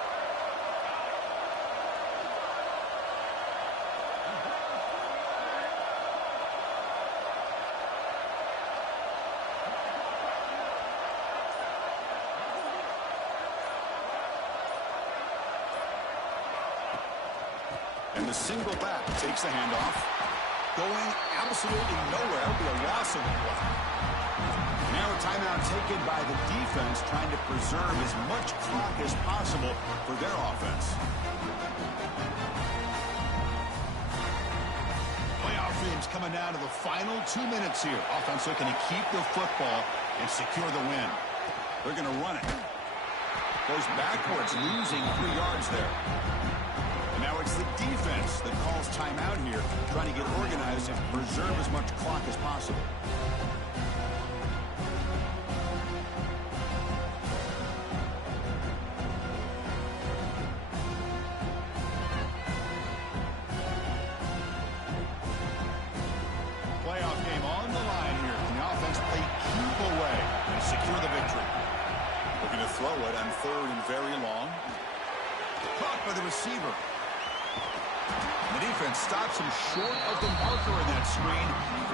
And the single back takes the handoff. Going absolutely nowhere. It'll be a loss of the play. Now a timeout taken by the defense, trying to preserve as much clock as possible for their offense. Playoff dreams coming down to the final 2 minutes here. Offense looking to keep the football and secure the win. They're going to run it. Goes backwards, losing 3 yards there. Now it's the defense that calls timeout here, trying to get organized and preserve as much clock as possible. Playoff game on the line here. Can the offense play keep away and secure the victory? Looking to throw it on 3rd and very long. Caught by the receiver. The defense stops him short of the marker in that screen.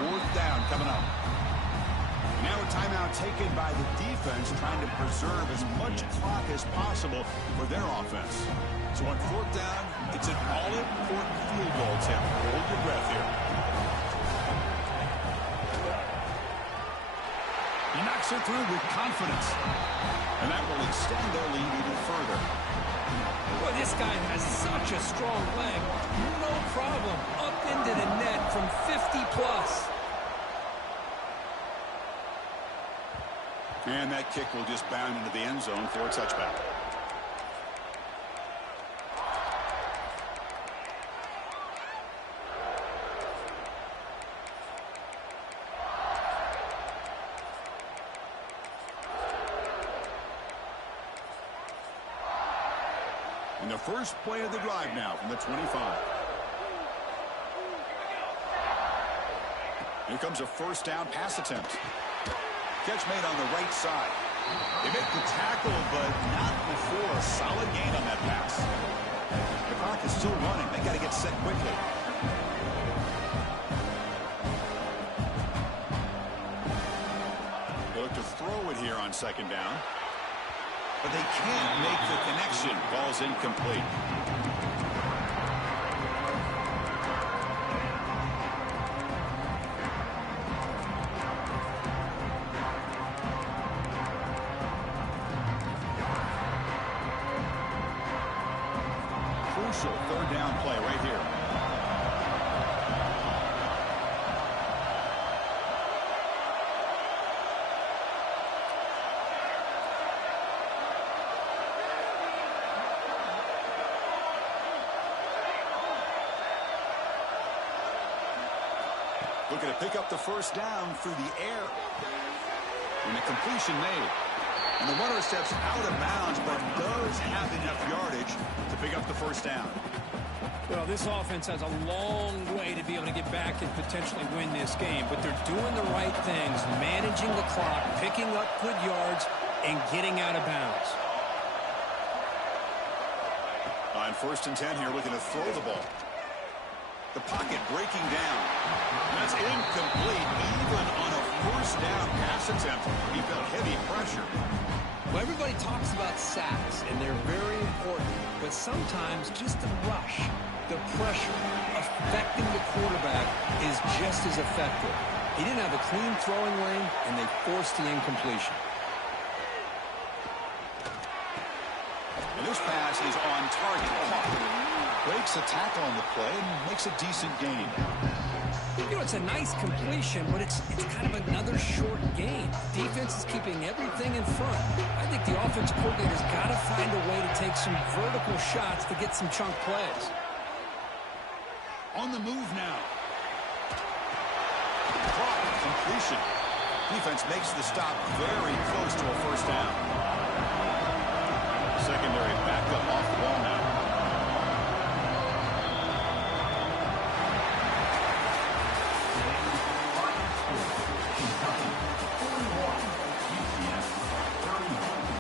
4th down coming up. Now a timeout taken by the defense, trying to preserve as much clock as possible for their offense. So on 4th down, it's an all-important field goal attempt. Hold your breath here. He knocks it through with confidence. And that will extend their lead even further. Well, this guy has such a strong leg. No problem. Up into the net from 50 plus. And that kick will just bound into the end zone for a touchback. And the first play of the drive now from the 25. Here comes a first down pass attempt. Catch made on the right side. They make the tackle, but not before a solid gain on that pass. The clock is still running. They got to get set quickly. They look to throw it here on second down. But they can't make the connection. Ball's incomplete. Crucial third down play right here. Looking to pick up the first down through the air. And a completion made. And the runner steps out of bounds, but does have enough yardage to pick up the first down. Well, this offense has a long way to be able to get back and potentially win this game, but they're doing the right things, managing the clock, picking up good yards, and getting out of bounds. On 1st and 10 here, looking to throw the ball. The pocket breaking down. That's incomplete. Even on a first down pass attempt, he felt heavy pressure. Well, everybody talks about sacks, and they're very important, but sometimes just the rush, the pressure, affecting the quarterback is just as effective. He didn't have a clean throwing lane, and they forced the incompletion. And this pass is on target. Breaks a tackle on the play and makes a decent gain. You know, it's a nice completion, but it's kind of another short game. Defense is keeping everything in front. I think the offensive coordinator's got to find a way to take some vertical shots to get some chunk plays. On the move now. Caught. Completion. Defense makes the stop very close to a first down.